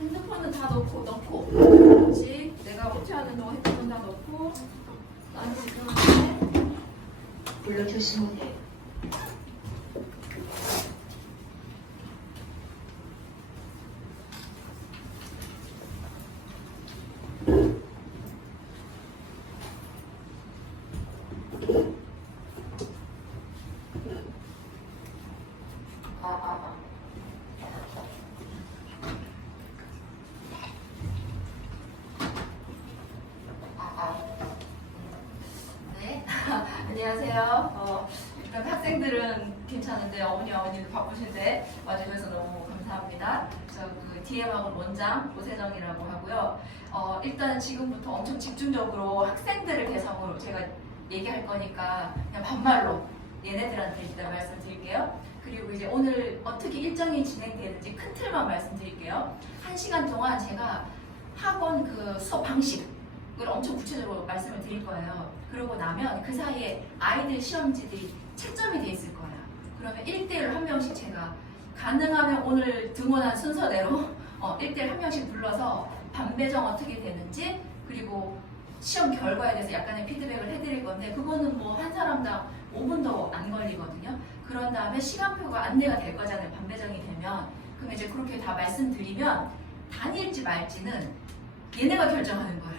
핸드폰은 다 넣고 그렇지. 내가 호출하는 동안 핸드폰 다 넣고 나한테 집중하는데 블루투스 모델 네. 안녕하세요. 일단 학생들은 괜찮은데 어머니 아버님도 바쁘신데 와주셔서 너무 감사합니다. 그 DM학원 원장 고세정이라고 하고요. 일단 지금부터 엄청 집중적으로 학생들을 대상으로 제가 얘기할 거니까 그냥 반말로 얘네들한테 일단 말씀드릴게요. 그리고 이제 오늘 어떻게 일정이 진행되는지 큰 틀만 말씀드릴게요. 1시간 동안 제가 학원 그 수업 방식을 엄청 구체적으로 말씀을 드릴 거예요. 그러고 나면 그 사이에 아이들 시험지들이 채점이 돼 있을 거예요. 그러면 1대1로 한 명씩 제가 가능하면 오늘 등원한 순서대로 1대1 한 명씩 불러서 반배정 어떻게 되는지 그리고 시험 결과에 대해서 약간의 피드백을 해드릴 건데 그거는 뭐 한 사람당 5분도 안 걸리거든요. 그런 다음에 시간표가 안내가 될 거잖아요. 반배정이 되면. 그럼 이제 그렇게 다 말씀드리면 다닐지 말지는 얘네가 결정하는 거예요.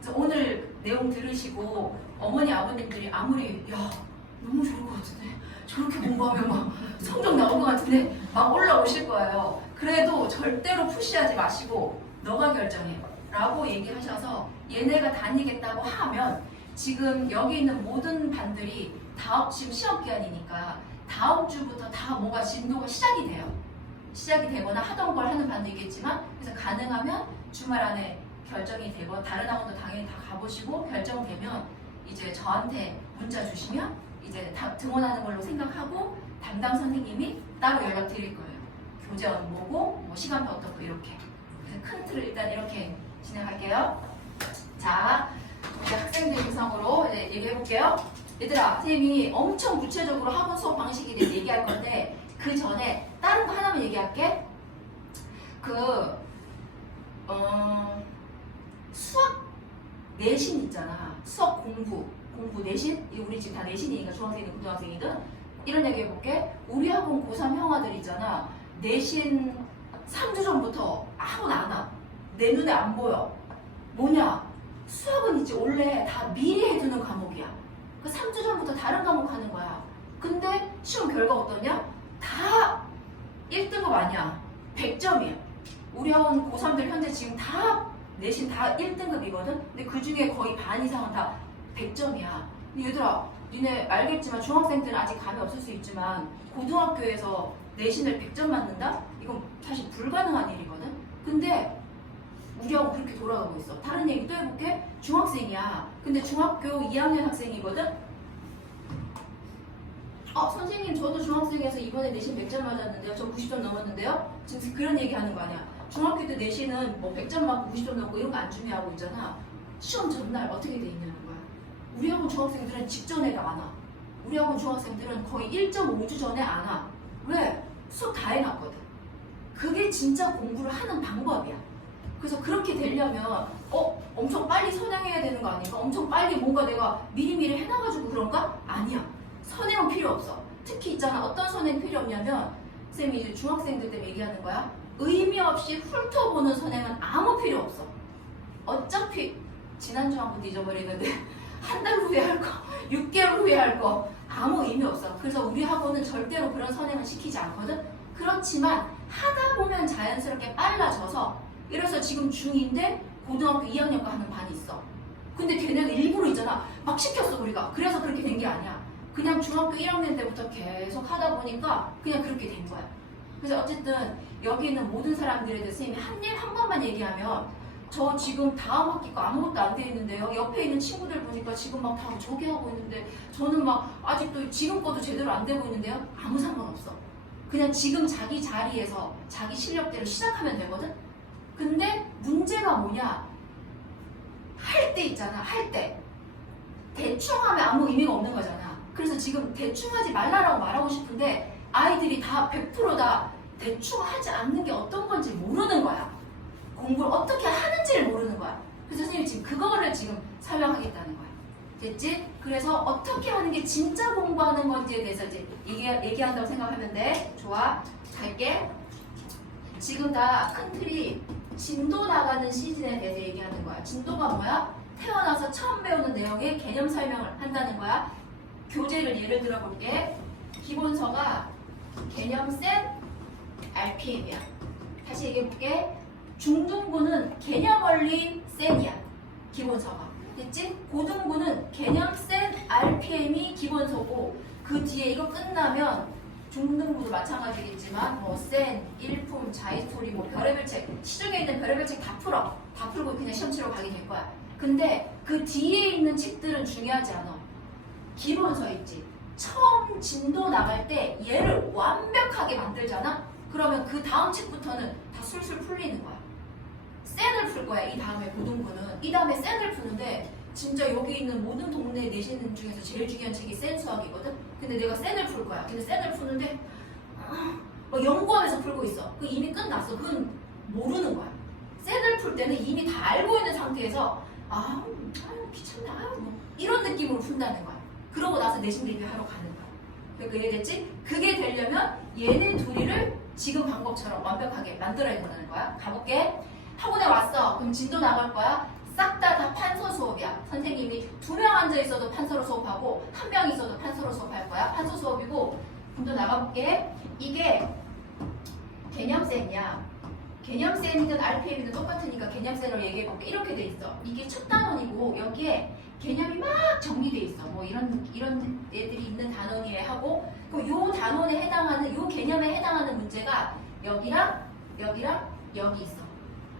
그래서 오늘 내용 들으시고 어머니 아버님들이 아무리 야 너무 좋을 것 같은데 저렇게 공부하면 막 성적 나올 것 같은데 막 올라오실 거예요. 그래도 절대로 푸시하지 마시고 너가 결정해 라고 얘기하셔서 얘네가 다니겠다고 하면 지금 여기 있는 모든 반들이 지금 시험 기간이니까 다음 주부터 다 뭐가 진도가 시작이 돼요. 시작이 되거나 하던 걸 하는 반도 있겠지만 그래서 가능하면 주말 안에 결정이 되고 다른 학원도 당연히 다 가보시고 결정되면 이제 저한테 문자 주시면 이제 다 등원하는 걸로 생각하고 담당 선생님이 따로 연락 드릴 거예요. 교재 뭐고 뭐 시간표 어떻고 이렇게. 그래서 큰 틀을 일단 이렇게 진행할게요. 자, 우리 학생들 구성으로 이제 얘기해 볼게요. 얘들아, 선생님이 엄청 구체적으로 학원 수업 방식에 대해서 얘기할 건데 그 전에 다른 거 하나만 얘기할게. 수학 내신 있잖아. 수학 공부 내신? 우리 지금 다 내신이니까 중학생이든 고등학생이든 이런 얘기 해볼게. 우리 학원 고3 형아들 있잖아. 내신 3주 전부터 아무도 안 와. 내 눈에 안 보여. 뭐냐? 수학은 이제 원래 다 미리 해두는 과목이야. 그 3주 전부터 다른 과목 하는 거야. 근데 시험 결과 어떠냐? 다 1등급 아니야. 100점이야. 우리 학원 고3들 현재 지금 다 내신 다 1등급이거든? 근데 그 중에 거의 반 이상은 다 100점이야. 얘들아, 니네 알겠지만 중학생들은 아직 감이 없을 수 있지만 고등학교에서 내신을 100점 맞는다? 이건 사실 불가능한 일이거든? 근데 우리 학원 그렇게 돌아가고 있어. 다른 얘기 또 해볼게. 중학생이야. 근데 중학교 2학년 학생이거든? 선생님 저도 중학생에서 이번에 내신 100점 맞았는데요. 저 90점 넘었는데요. 지금 그런 얘기 하는 거 아니야. 중학교 때 내신은 뭐 100점 맞고 90점 넘고 이런 거 안 중요하고 있잖아. 시험 전날 어떻게 돼 있냐는 거야. 우리 학원 중학생들은 직전에도 안 와. 우리 학원 중학생들은 거의 1.5주 전에 안 와. 왜? 수업 다 해놨거든. 그게 진짜 공부를 하는 방법이야. 그래서 그렇게 되려면 엄청 빨리 선행해야 되는 거 아닌가? 엄청 빨리 뭔가 내가 미리미리 해놔가지고 그런가? 아니야. 선행은 필요 없어. 특히 있잖아. 어떤 선행 필요 없냐면 쌤이 이제 중학생들 때문에 얘기하는 거야. 의미 없이 훑어보는 선행은 아무 필요 없어. 어차피 지난주 한 번 잊어버리는데 한 달 후에 할 거, 6개월 후에 할 거 아무 의미 없어. 그래서 우리 학원은 절대로 그런 선행을 시키지 않거든. 그렇지만 하다 보면 자연스럽게 빨라져서 이래서 지금 중2인데 고등학교 2학년과 하는 반이 있어. 근데 걔네는 일부러 있잖아. 막 시켰어 우리가. 그래서 그렇게 된 게 아니야. 그냥 중학교 1학년 때부터 계속 하다 보니까 그냥 그렇게 된 거야. 그래서 어쨌든 여기 있는 모든 사람들에 대해서 선생님이 한 번만 얘기하면 저 지금 다음 학기 거 아무것도 안 돼 있는데요. 옆에 있는 친구들 보니까 지금 막 다 저기 하고 있는데 저는 막 아직도 지금 것도 제대로 안 되고 있는데요. 아무 상관없어. 그냥 지금 자기 자리에서 자기 실력대로 시작하면 되거든. 근데 문제가 뭐냐? 할 때 있잖아. 할 때 대충 하면 아무 의미가 없는 거잖아. 그래서 지금 대충 하지 말라라고 말하고 싶은데 아이들이 다 100%다 대충 하지 않는 게 어떤 건지 모르는 거야. 공부를 어떻게 하는지를 모르는 거야. 그래서 선생님이 지금 그거를 지금 설명하겠다는 거야. 됐지? 그래서 어떻게 하는 게 진짜 공부하는 건지에 대해서 이제 얘기한다고 생각하면 돼. 좋아. 갈게. 지금 다 큰 틀이 진도 나가는 시즌에 대해서 얘기하는 거야. 진도가 뭐야? 태어나서 처음 배우는 내용의 개념 설명을 한다는 거야. 교재를 예를 들어 볼게. 기본서가 개념 센 RPM이야. 다시 얘기해 볼게. 중등부는 개념 원리 센이야. 기본서가. 됐지? 고등부는 개념 센 RPM이 기본서고 그 뒤에 이거 끝나면 중등부도 마찬가지겠지만 뭐 센, 일품, 자이스토리, 뭐 별의별 책, 시중에 있는 별의별 책 다 풀어. 다 풀고 그냥 시험 치러 가게 될 거야. 근데 그 뒤에 있는 책들은 중요하지 않아. 기본서 있지. 처음 진도 나갈 때 얘를 완벽하게 만들잖아? 그러면 그 다음 책부터는 다 술술 풀리는 거야. 센을 풀 거야. 이 다음에 고등부는. 이 다음에 센을 푸는데 진짜 여기 있는 모든 동네 내신 중에서 제일 중요한 책이 센 수학이거든? 근데 내가 센을 풀 거야. 근데 센을 푸는데 막 연구하면서 풀고 있어. 그 이미 끝났어. 그건 모르는 거야. 센을 풀 때는 이미 다 알고 있는 상태에서 아유 귀찮네. 아유 뭐 이런 느낌으로 푼다는 거야. 그러고 나서 내신 대비하러 가는 거야. 그러니까 이해됐지? 그게 되려면 얘네 둘이를 지금 방법처럼 완벽하게 만들어야 된다는 거야. 가볼게. 학원에 왔어. 그럼 진도 나갈 거야. 싹 다 판서 수업이야. 선생님이 2명 앉아 있어도 판서로 수업하고 1명 있어도 판서로 수업할 거야. 판서 수업이고. 그럼 또 나가볼게. 이게 개념센이야. 개념센이든 RPM이든 똑같으니까 개념센으로 얘기해볼게. 이렇게 돼 있어. 이게 첫 단원이고 여기에 개념이 막 정리돼 있어. 뭐 이런 애들이 있는 단원이에 하고 그럼 요 단원에 해당하는 요 개념에 해당하는 문제가 여기랑 여기 있어.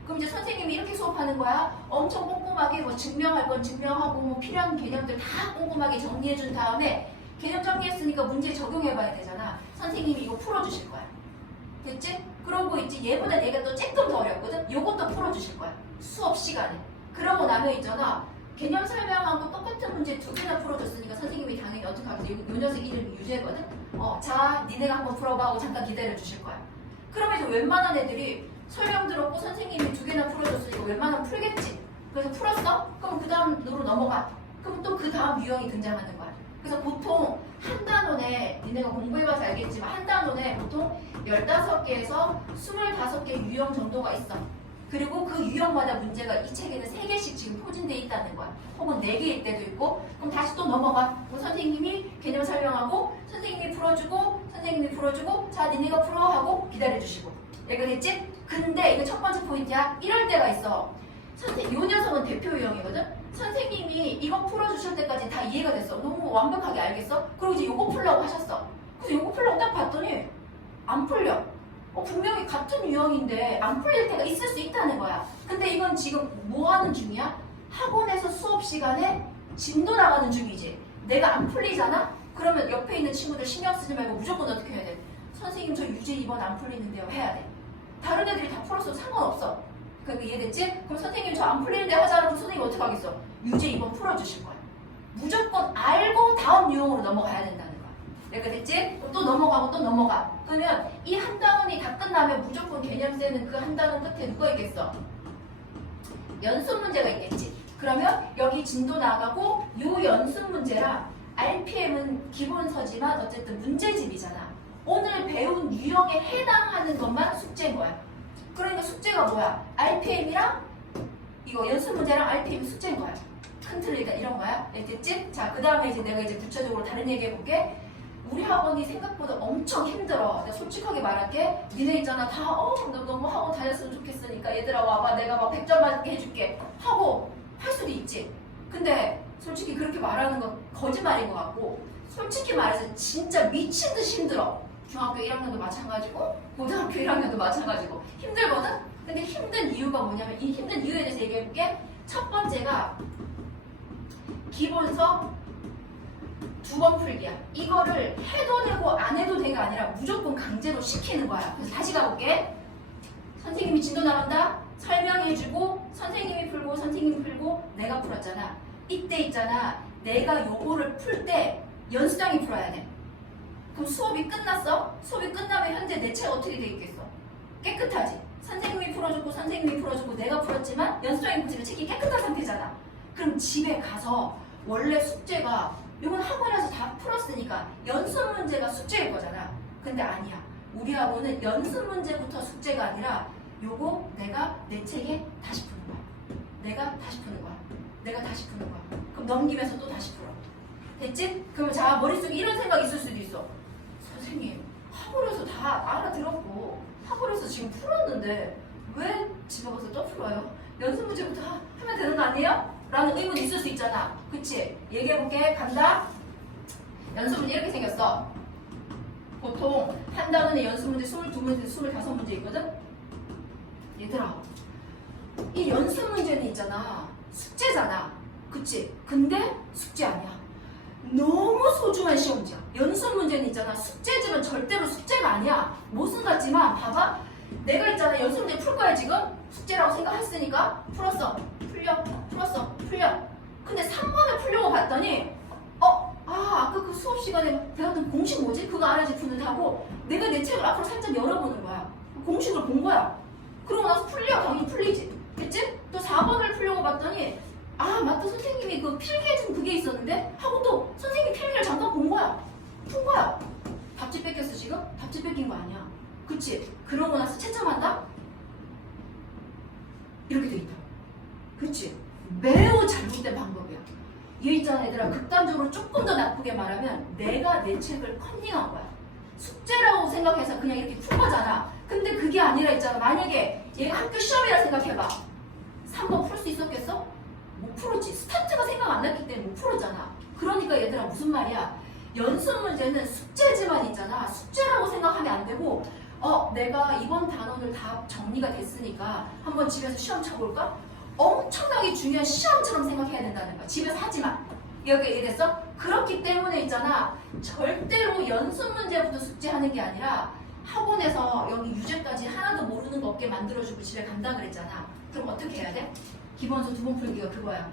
그럼 이제 선생님이 이렇게 수업하는 거야. 엄청 꼼꼼하게 뭐 증명할 건 증명하고 뭐 필요한 개념들 다 꼼꼼하게 정리해 준 다음에 개념 정리했으니까 문제 적용해 봐야 되잖아. 선생님이 이거 풀어 주실 거야. 됐지? 그러고 있지. 얘보다 내가 또 조금 더 어렵거든. 요것도 풀어 주실 거야. 수업 시간에. 그러고 나면 있잖아. 개념 설명하고 똑같은 문제 2개나 풀어줬으니까 선생님이 당연히 어떻게 하겠어? 요 녀석 이름 유죄거든? 자, 니네가 한번 풀어봐 하고 잠깐 기다려 주실 거야. 그러면 이제 웬만한 애들이 설명 들었고 선생님이 2개나 풀어줬으니까 웬만하면 풀겠지? 그래서 풀었어? 그럼 그 다음으로 넘어가. 그럼 또 그 다음 유형이 등장하는 거야. 그래서 보통 한 단원에, 니네가 공부해봐서 알겠지만 한 단원에 보통 15개에서 25개 유형 정도가 있어. 그리고 그 유형마다 문제가 이 책에는 3개씩 지금 포진되어 있다는 거야. 혹은 4개일 때도 있고. 그럼 다시 또 넘어가. 뭐 선생님이 개념 설명하고 선생님이 풀어주고 자 니네가 풀어 하고 기다려주시고. 얘가 됐지? 근데 이거 첫 번째 포인트야. 이럴 때가 있어. 요 녀석은 대표 유형이거든? 선생님이 이거 풀어주실 때까지 다 이해가 됐어. 너무 완벽하게 알겠어? 그리고 이제 요거 풀려고 하셨어. 그래서 요거 풀려고 딱 봤더니 안 풀려. 분명히 같은 유형인데 안 풀릴 때가 있을 수 있다는 거야. 근데 이건 지금 뭐 하는 중이야? 학원에서 수업 시간에 진도 나가는 중이지. 내가 안 풀리잖아? 그러면 옆에 있는 친구들 신경 쓰지 말고 무조건 어떻게 해야 돼? 선생님 저 유제 2번 안 풀리는데요 해야 돼. 다른 애들이 다 풀었어도 상관없어. 그러니까 이해됐지? 그럼 선생님 저 안 풀리는데 하자라고 선생님 어떻게 하겠어? 유제 2번 풀어주실 거야. 무조건 알고 다음 유형으로 넘어가야 된다는 거야. 내가 됐지? 또 넘어가고 또 넘어가. 그러면 이 한 단원이 다 끝나면 무조건 개념세는 그 한 단원 끝에 누가 있겠어? 연습 문제가 있겠지. 그러면 여기 진도 나가고 요 연습 문제랑 RPM은 기본서지만 어쨌든 문제집이잖아. 오늘 배운 유형에 해당하는 것만 숙제인 거야. 그러니까 숙제가 뭐야? RPM이랑 이거 연습 문제랑 RPM 숙제인 거야. 큰 틀을 일단 이런 거야. 됐지? 자, 그 다음에 이제 내가 이제 구체적으로 다른 얘기 해볼게. 우리 학원이 생각보다 엄청 힘들어. 내가 솔직하게 말할게. 니네 있잖아. 다, 너 너무 학원 다녔으면 좋겠으니까 얘들아 와봐. 내가 막 100점 맞게 해줄게. 하고 할 수도 있지. 근데 솔직히 그렇게 말하는 건 거짓말인 것 같고 솔직히 말해서 진짜 미친 듯이 힘들어. 중학교 1학년도 마찬가지고 고등학교 1학년도 마찬가지고 힘들거든? 근데 힘든 이유가 뭐냐면 이 힘든 이유에 대해서 얘기해볼게. 첫 번째가 기본서 2번 풀기야. 이거를 해도 되고 안 해도 되가 아니라 무조건 강제로 시키는 거야. 그래서 다시 가볼게. 선생님이 진도 나간다. 설명해주고 선생님이 풀고 선생님이 풀고 내가 풀었잖아. 이때 있잖아. 내가 요거를 풀 때 연수장이 풀어야 돼. 그럼 수업이 끝났어? 수업이 끝나면 현재 내 책 어떻게 돼 있겠어? 깨끗하지? 선생님이 풀어줬고 선생님이 풀어줬고 내가 풀었지만 연수장이 풀지면 책이 깨끗한 상태잖아. 그럼 집에 가서 원래 숙제가 이건 학원에서 다 풀었으니까 연습 문제가 숙제일 거잖아. 근데 아니야. 우리 학원은 연습 문제부터 숙제가 아니라 요거 내가 내 책에 다시 푸는 거야. 내가 다시 푸는 거야. 내가 다시 푸는 거야. 그럼 넘기면서 또 다시 풀어. 됐지? 그럼 자 머릿속에 이런 생각이 있을 수도 있어. 선생님 학원에서 다 알아들었고 학원에서 지금 풀었는데 왜 집에 가서 또 풀어요? 연습 문제부터 하면 되는 거 아니에요? 라는 의문이 있을 수 있잖아. 그치? 얘기해볼게. 간다. 연습 문제 이렇게 생겼어. 보통 한 단원에 연습 문제 22문제, 25문제 있거든? 얘들아 이 연습 문제는 있잖아. 숙제잖아. 그치? 근데 숙제 아니야. 너무 소중한 시험지야. 연습 문제는 있잖아. 숙제지만 절대로 숙제가 아니야. 못쓴 같지만 봐봐. 내가 있잖아. 연습 문제 풀 거야 지금? 숙제라고 생각했으니까 풀었어. 풀었어. 풀려. 근데 3번을 풀려고 봤더니 아까 그 수업 시간에 배웠던 공식 뭐지? 그거 알아야지 푸는데 하고 내가 내 책을 앞으로 살짝 열어보는 거야. 공식을 본 거야. 그러고 나서 풀려. 당연히 풀리지. 됐지? 또 4번을 풀려고 봤더니 맞다. 선생님이 그 필기해준 그게 있었는데? 하고 또 선생님 필기를 잠깐 본 거야. 푼 거야. 답지 뺏겼어 지금? 답지 뺏긴 거 아니야. 그치? 그러고 나서 채점한다? 이렇게 돼 있다. 그치? 매우 잘못된 방법이야. 얘 있잖아 얘들아. 극단적으로 조금 더 나쁘게 말하면 내가 내 책을 컨닝한 거야. 숙제라고 생각해서 그냥 이렇게 푼 거잖아. 근데 그게 아니라 있잖아. 만약에 얘가 학교 시험이라 생각해봐. 3번 풀 수 있었겠어? 못 풀었지. 스타트가 생각 안 났기 때문에 못 풀었잖아. 그러니까 얘들아 무슨 말이야. 연습 문제는 숙제지만 있잖아. 숙제라고 생각하면 안 되고 내가 이번 단원을 다 정리가 됐으니까 한번 집에서 시험 쳐볼까? 엄청나게 중요한 시험처럼 생각해야 된다는 거야. 집에서 하지만. 이렇게 이해됐어? 그렇기 때문에 있잖아. 절대로 연습 문제부터 숙제하는 게 아니라 학원에서 여기 유제까지 하나도 모르는 거 없게 만들어주고 집에 간다 그랬잖아. 그럼 어떻게 해야 돼? 기본서 2번 풀기가 그거야.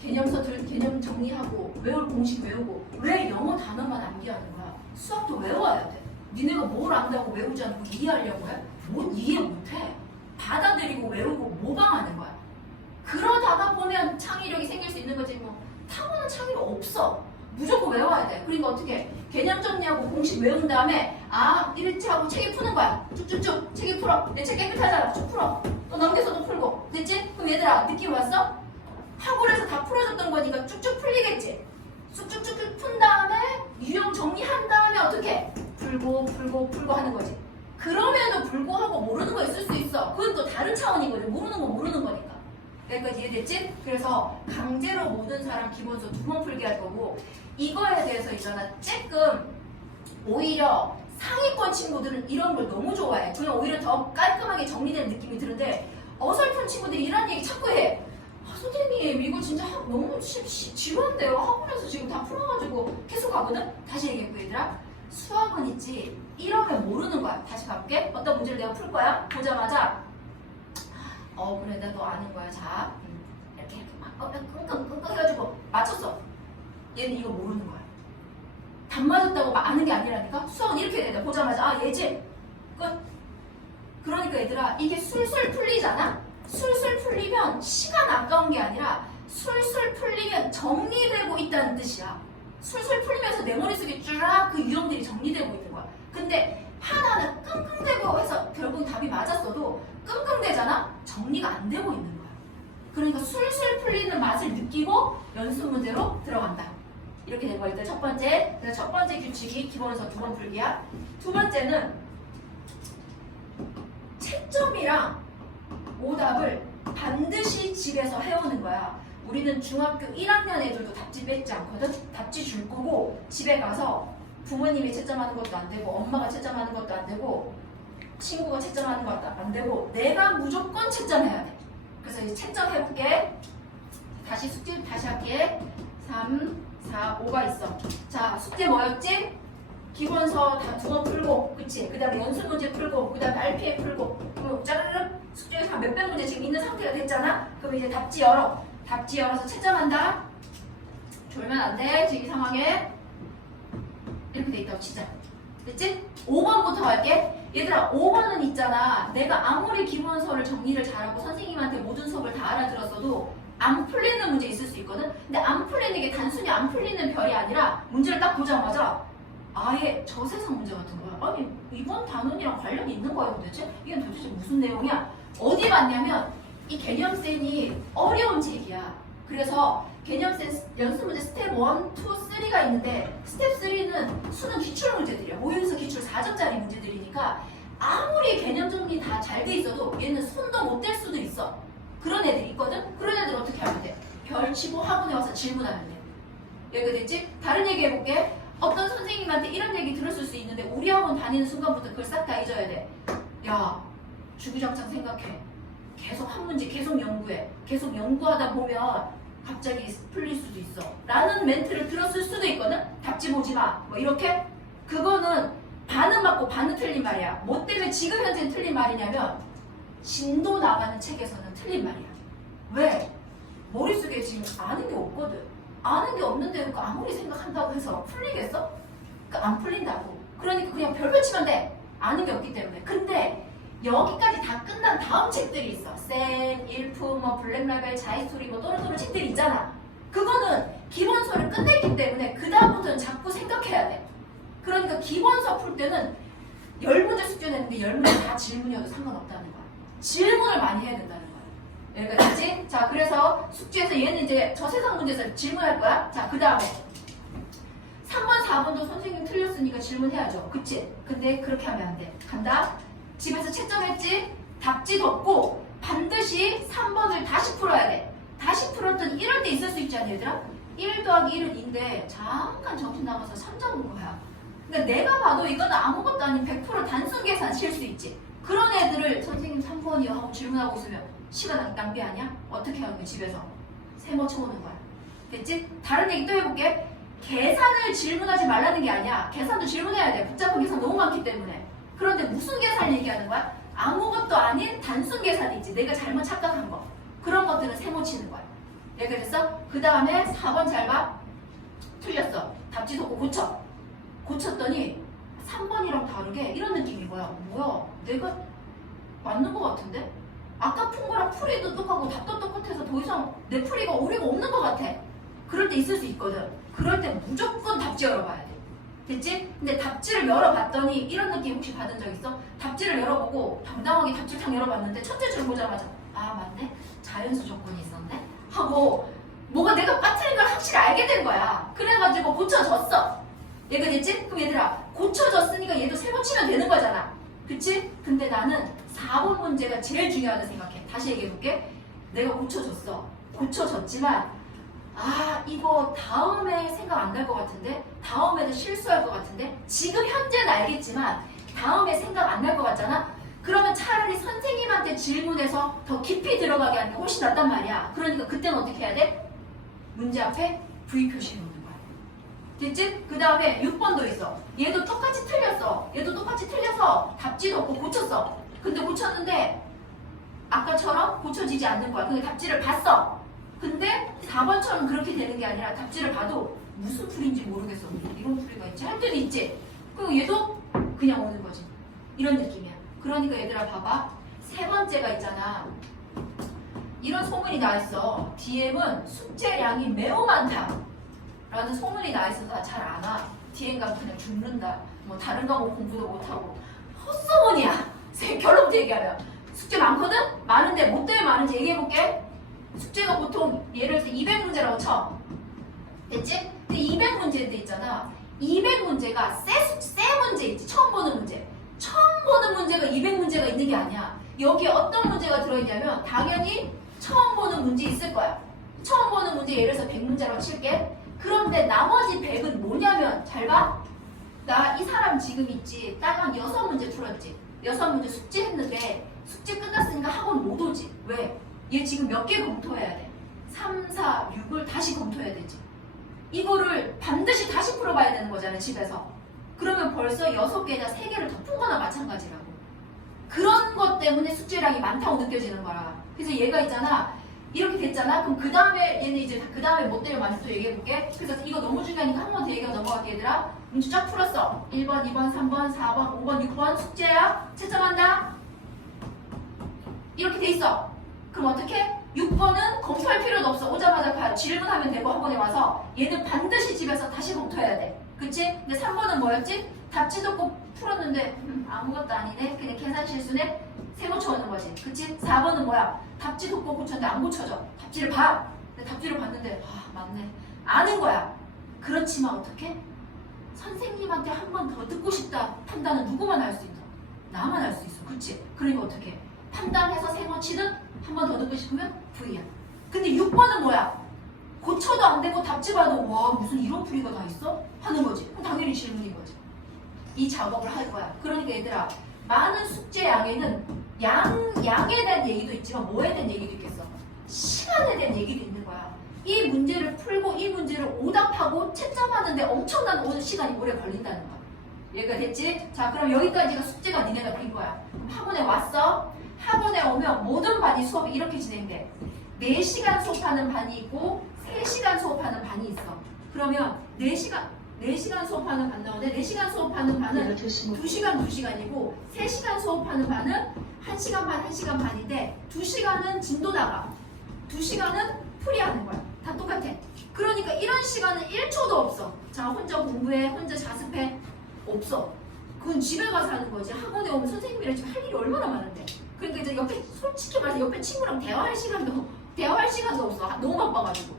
개념 정리하고 외울 공식 외우고 왜 영어 단어만 암기하는 거야? 수학도 외워야 돼. 니네가 뭘 안다고 외우지 않고 이해하려고 해? 뭐 이해 못해. 받아들이고 외우고 모방하는 거야. 그러다가 보면 창의력이 생길 수 있는 거지 뭐. 타고난 창의력 없어. 무조건 외워야 돼. 그러니까 어떻게 개념 정리하고 공식 외운 다음에 이렇게 하고 책에 푸는 거야. 쭉쭉쭉 책에 풀어. 내 책 깨끗하잖아. 쭉 풀어. 또 넘겨서 또 풀고. 됐지? 그럼 얘들아 느낌 왔어? 학원에서 다 풀어줬던 거니까 쭉쭉 풀리겠지? 쭉쭉쭉 푼 다음에 유형 정리한 다음에 어떻게? 풀고 하는 거지. 그럼에도 불구하고 모르는 거 있을 수 있어. 그건 또 다른 차원이거든. 모르는 건 모르는 거니까. 여기까지 이해됐지? 그래서 강제로 모든 사람 기본서 2번 풀게 할 거고 이거에 대해서 있잖아. 조금 오히려 상위권 친구들은 이런 걸 너무 좋아해. 그냥 오히려 더 깔끔하게 정리된 느낌이 드는데 어설픈 친구들이 이런 얘기 자꾸 해. 선생님 이거 진짜 너무 지루한데요. 학원에서 지금 다 풀어가지고 계속 하거든? 다시 얘기해볼게 얘들아. 수학은 있지. 이러면 모르는 거야. 다시 가볼게. 어떤 문제를 내가 풀 거야. 보자마자 그래 나 너 아는 거야. 자 이렇게 막 끙끙 해가지고 맞췄어. 얘는 이거 모르는 거야. 답 맞았다고 아는 게 아니라니까. 수학은 이렇게 돼야 돼. 보자마자 얘지. 끝. 그러니까 얘들아 이게 술술 풀리잖아. 술술 풀리면 시간 아까운 게 아니라 술술 풀리면 정리되고 있다는 뜻이야. 술술 풀리면서 내 머릿속에 쫙 그 유형들이 정리되고 있는 거야. 근데 하나하나 끙끙대고 해서 결국 답이 맞았어도 끙끙대잖아? 정리가 안 되고 있는 거야. 그러니까 술술 풀리는 맛을 느끼고 연습 문제로 들어간다. 이렇게 된 거야. 일단 첫 번째 규칙이 기본서 2번 풀기야. 두 번째는 채점이랑 오답을 반드시 집에서 해오는 거야. 우리는 중학교 1학년 애들도 답지 뺏지 않거든? 답지 줄 거고 집에 가서 부모님이 채점하는 것도 안 되고 엄마가 채점하는 것도 안 되고 친구가 채점하는 것도 안 되고 내가 무조건 채점해야 돼. 그래서 이제 채점해볼게. 다시 숙제 다시 할게. 3, 4, 5가 있어. 자 숙제 뭐였지? 기본서 다 2번 풀고 그치? 그 다음에 연습 문제 풀고 그 다음에 RPA 풀고 그럼 짜르르 숙제에서 한 몇백 문제 지금 있는 상태가 됐잖아? 그럼 이제 답지 열어. 답지 열어서 채점한다. 졸면 안 돼. 지금 이 상황에. 이렇게 돼 있다고 치자. 됐지? 5번부터 갈게. 얘들아 5번은 있잖아. 내가 아무리 기본서를 정리를 잘하고 선생님한테 모든 수업을 다 알아들었어도 안 풀리는 문제 있을 수 있거든? 근데 안 풀리는 게 단순히 안 풀리는 별이 아니라 문제를 딱 보자마자 아예 저세상 문제 같은 거야. 아니 이번 단원이랑 관련이 있는 거야 도대체? 이게 도대체 무슨 내용이야? 어디 봤냐면 이 개념센이 어려운 책이야. 그래서 개념센 연습 문제 스텝 1, 2, 3가 있는데 스텝 3는 수능 기출 문제들이야. 모의고사 기출 4점짜리 문제들이니까 아무리 개념 정리 다 잘 돼 있어도 얘는 손도 못 댈 수도 있어. 그런 애들이 있거든? 그런 애들 어떻게 하면 돼? 별 치고 학원에 와서 질문하면 돼. 여기가 됐지? 다른 얘기 해볼게. 어떤 선생님한테 이런 얘기 들었을 수 있는데 우리 학원 다니는 순간부터 그걸 싹 다 잊어야 돼. 야, 주구장창 생각해. 계속 한 문제 계속 연구해. 계속 연구하다 보면 갑자기 풀릴 수도 있어. 라는 멘트를 들었을 수도 있거든? 답지 보지 마. 뭐 이렇게? 그거는 반은 맞고 반은 틀린 말이야. 뭐 때문에 지금 현재는 틀린 말이냐면 진도 나가는 책에서는 틀린 말이야. 왜? 머릿속에 지금 아는 게 없거든. 아는 게 없는데 그거 아무리 생각한다고 해서 풀리겠어? 그러니까 안 풀린다고. 그러니까 그냥 별표 치면 돼. 아는 게 없기 때문에. 근데 여기까지 다 끝난 다음 책들이 있어. 센, 일품, 뭐 블랙라벨, 자이스토리, 뭐 또르또르 책들이 있잖아. 그거는 기본서를 끝냈기 때문에 그 다음부터는 자꾸 생각해야 돼. 그러니까 기본서 풀 때는 10문제 숙제 내는데 10문제 다 질문이어도 상관없다는 거야. 질문을 많이 해야 된다는 거야. 여기까지? 자, 그래서 숙제에서 얘는 이제 저 세상 문제에서 질문할 거야. 자, 그 다음에 3번, 4번도 선생님 틀렸으니까 질문해야죠. 그치? 근데 그렇게 하면 안 돼. 간다. 집에서 채점했지? 답지 덮고 반드시 3번을 다시 풀어야 돼. 다시 풀었더니 이럴 때 있을 수 있지 않니 얘들아? 1 더하기 1은 2인데 잠깐 정신 나가서 3 적은 거야. 그러니까 내가 봐도 이거는 아무것도 아닌 100% 단순 계산 칠 수 있지. 그런 애들을 선생님 3번이요 하고 질문하고 있으면 시간 낭비 아니야? 어떻게 하는 거야 집에서? 세모 쳐오는 거야. 됐지? 다른 얘기 또 해볼게. 계산을 질문하지 말라는 게 아니야. 계산도 질문해야 돼. 복잡한 계산 너무 많기 때문에. 그런데 무슨 계산 얘기하는 거야? 아무것도 아닌 단순 계산이지. 내가 잘못 착각한 거. 그런 것들은 세모 치는 거야. 얘가 됐어? 그 다음에 4번 잘 봐. 틀렸어. 답지 덮고 고쳐. 고쳤더니 3번이랑 다르게 이런 느낌인 거야. 뭐야? 내가 맞는 거 같은데? 아까 푼 거랑 풀이도 똑같고 답도 똑같아서 더 이상 내 풀이가 오류가 없는 것 같아. 그럴 때 있을 수 있거든. 그럴 때 무조건 답지 열어봐야 돼. 됐지? 근데 답지를 열어봤더니 이런 느낌 혹시 받은 적 있어? 답지를 열어보고 당당하게 답지를 딱 열어봤는데 첫째 줄 보자마자 아 맞네? 자연수 조건이 있었네? 하고 뭐가 내가 빠뜨린 걸 확실히 알게 된 거야. 그래가지고 고쳐졌어. 얘가 됐지? 그럼 얘들아 고쳐졌으니까 얘도 세번 치면 되는 거잖아. 그치? 근데 나는 4번 문제가 제일 중요하다 생각해. 다시 얘기해볼게. 내가 고쳐졌어. 고쳐졌지만 아 이거 다음에 생각 안 날 것 같은데? 다음에는 실수할 것 같은데? 지금 현재는 알겠지만 다음에 생각 안 날 것 같잖아? 그러면 차라리 선생님한테 질문해서 더 깊이 들어가게 하는 게 훨씬 낫단 말이야. 그러니까 그때는 어떻게 해야 돼? 문제 앞에 V 표시 놓는 거야. 됐지? 그 다음에 6번도 있어. 얘도 똑같이 틀렸어. 얘도 똑같이 틀려서 답지도 없고 고쳤어. 근데 고쳤는데 아까처럼 고쳐지지 않는 거야. 근데 답지를 봤어. 근데 4번처럼 그렇게 되는 게 아니라 답지를 봐도 무슨 풀인지 모르겠어. 이런 풀이가 있지? 할 때도 있지? 그리고 얘도 그냥 오는 거지. 이런 느낌이야. 그러니까 얘들아 봐봐. 세 번째가 있잖아. 이런 소문이 나 있어. DM은 숙제량이 매우 많다 라는 소문이 나 있어서 잘 안 와. DM 가면 그냥 죽는다. 뭐 다른 과목 공부도 못하고. 헛소문이야. 결론부터 얘기하면. 숙제 많거든? 많은데 뭐 때문에 많은지 얘기해볼게. 숙제가 보통 예를 들어서 200문제라고 쳐. 됐지? 근데 200문제인데 있잖아. 200문제가 새 문제 있지. 처음 보는 문제. 처음 보는 문제가 200문제가 있는 게 아니야. 여기에 어떤 문제가 들어있냐면 당연히 처음 보는 문제 있을 거야. 처음 보는 문제 예를 들어서 100문제라고 칠게. 그런데 나머지 100은 뭐냐면 잘 봐. 나 이 사람 지금 있지. 딸랑 6문제 풀었지. 6문제 숙제했는데 숙제 끝났으니까 학원 못 오지. 왜? 얘 지금 몇 개 검토해야 돼? 3, 4, 6을 다시 검토해야 되지. 이거를 반드시 다시 풀어봐야 되는 거잖아, 집에서. 그러면 벌써 6개나 3개를 더 푼 거나 마찬가지라고. 그런 것 때문에 숙제량이 많다고 느껴지는 거야. 그래서 얘가 있잖아. 이렇게 됐잖아. 그럼 그 다음에 얘는 이제 그 다음에 뭐 때문에 맞는지 또 얘기해 볼게. 그래서 이거 너무 중요하니까 한 번 더 얘기가 넘어갈게 얘들아. 문제 쫙 풀었어. 1번, 2번, 3번, 4번, 5번, 6번 숙제야. 채점한다. 이렇게 돼 있어. 그럼 어떻게? 6번은 검토할 필요도 없어. 오자마자 질문하면 되고 학원에 와서 얘는 반드시 집에서 다시 검토해야 돼. 그치? 근데 3번은 뭐였지? 답지도 꼭 풀었는데 아무것도 아니네. 그냥 계산 실수네. 세고쳐 오는 거지. 그치? 4번은 뭐야? 답지도 꼭 고쳤는데 안 고쳐져. 답지를 봐. 근데 답지를 봤는데 맞네. 아는 거야. 그렇지만 어떻게? 선생님한테 한 번 더 듣고 싶다 판단은 누구만 할 수 있어? 나만 할 수 있어. 그치? 그러니까 어떻게? 판단해서 세고치든 한 번 더 듣고 싶으면 V야. 근데 6번은 뭐야? 고쳐도 안 되고 답지 봐도 와 무슨 이런 풀이가 다 있어? 하는 거지. 그럼 당연히 질문인 거지. 이 작업을 할 거야. 그러니까 얘들아 많은 숙제 양에는 양에 대한 얘기도 있지만 뭐에 대한 얘기도 있겠어? 시간에 대한 얘기도 있는 거야. 이 문제를 풀고 이 문제를 오답하고 채점하는데 엄청난 시간이 오래 걸린다는 거야. 얘가 됐지? 자 그럼 여기까지가 숙제가 니네가 된 거야. 그럼 학원에 왔어? 학원에 오면 모든 반이 수업이 이렇게 진행돼. 4시간 수업하는 반이 있고 3시간 수업하는 반이 있어. 그러면 4시간 수업하는 반 나오는데 4시간 수업하는 반은 2시간이고 3시간 수업하는 반은 1시간 반, 1시간 반인데 2시간은 진도 나가. 2시간은 풀이하는 거야. 다 똑같아. 그러니까 이런 시간은 1초도 없어. 자, 혼자 공부해, 혼자 자습해. 없어. 그건 집에 가서 하는 거지. 학원에 오면 선생님이랑 지금 할 일이 얼마나 많은데. 그러니까 이제 옆에 솔직히 말해서 옆에 친구랑 대화할 시간도 없어. 너무 바빠가지고.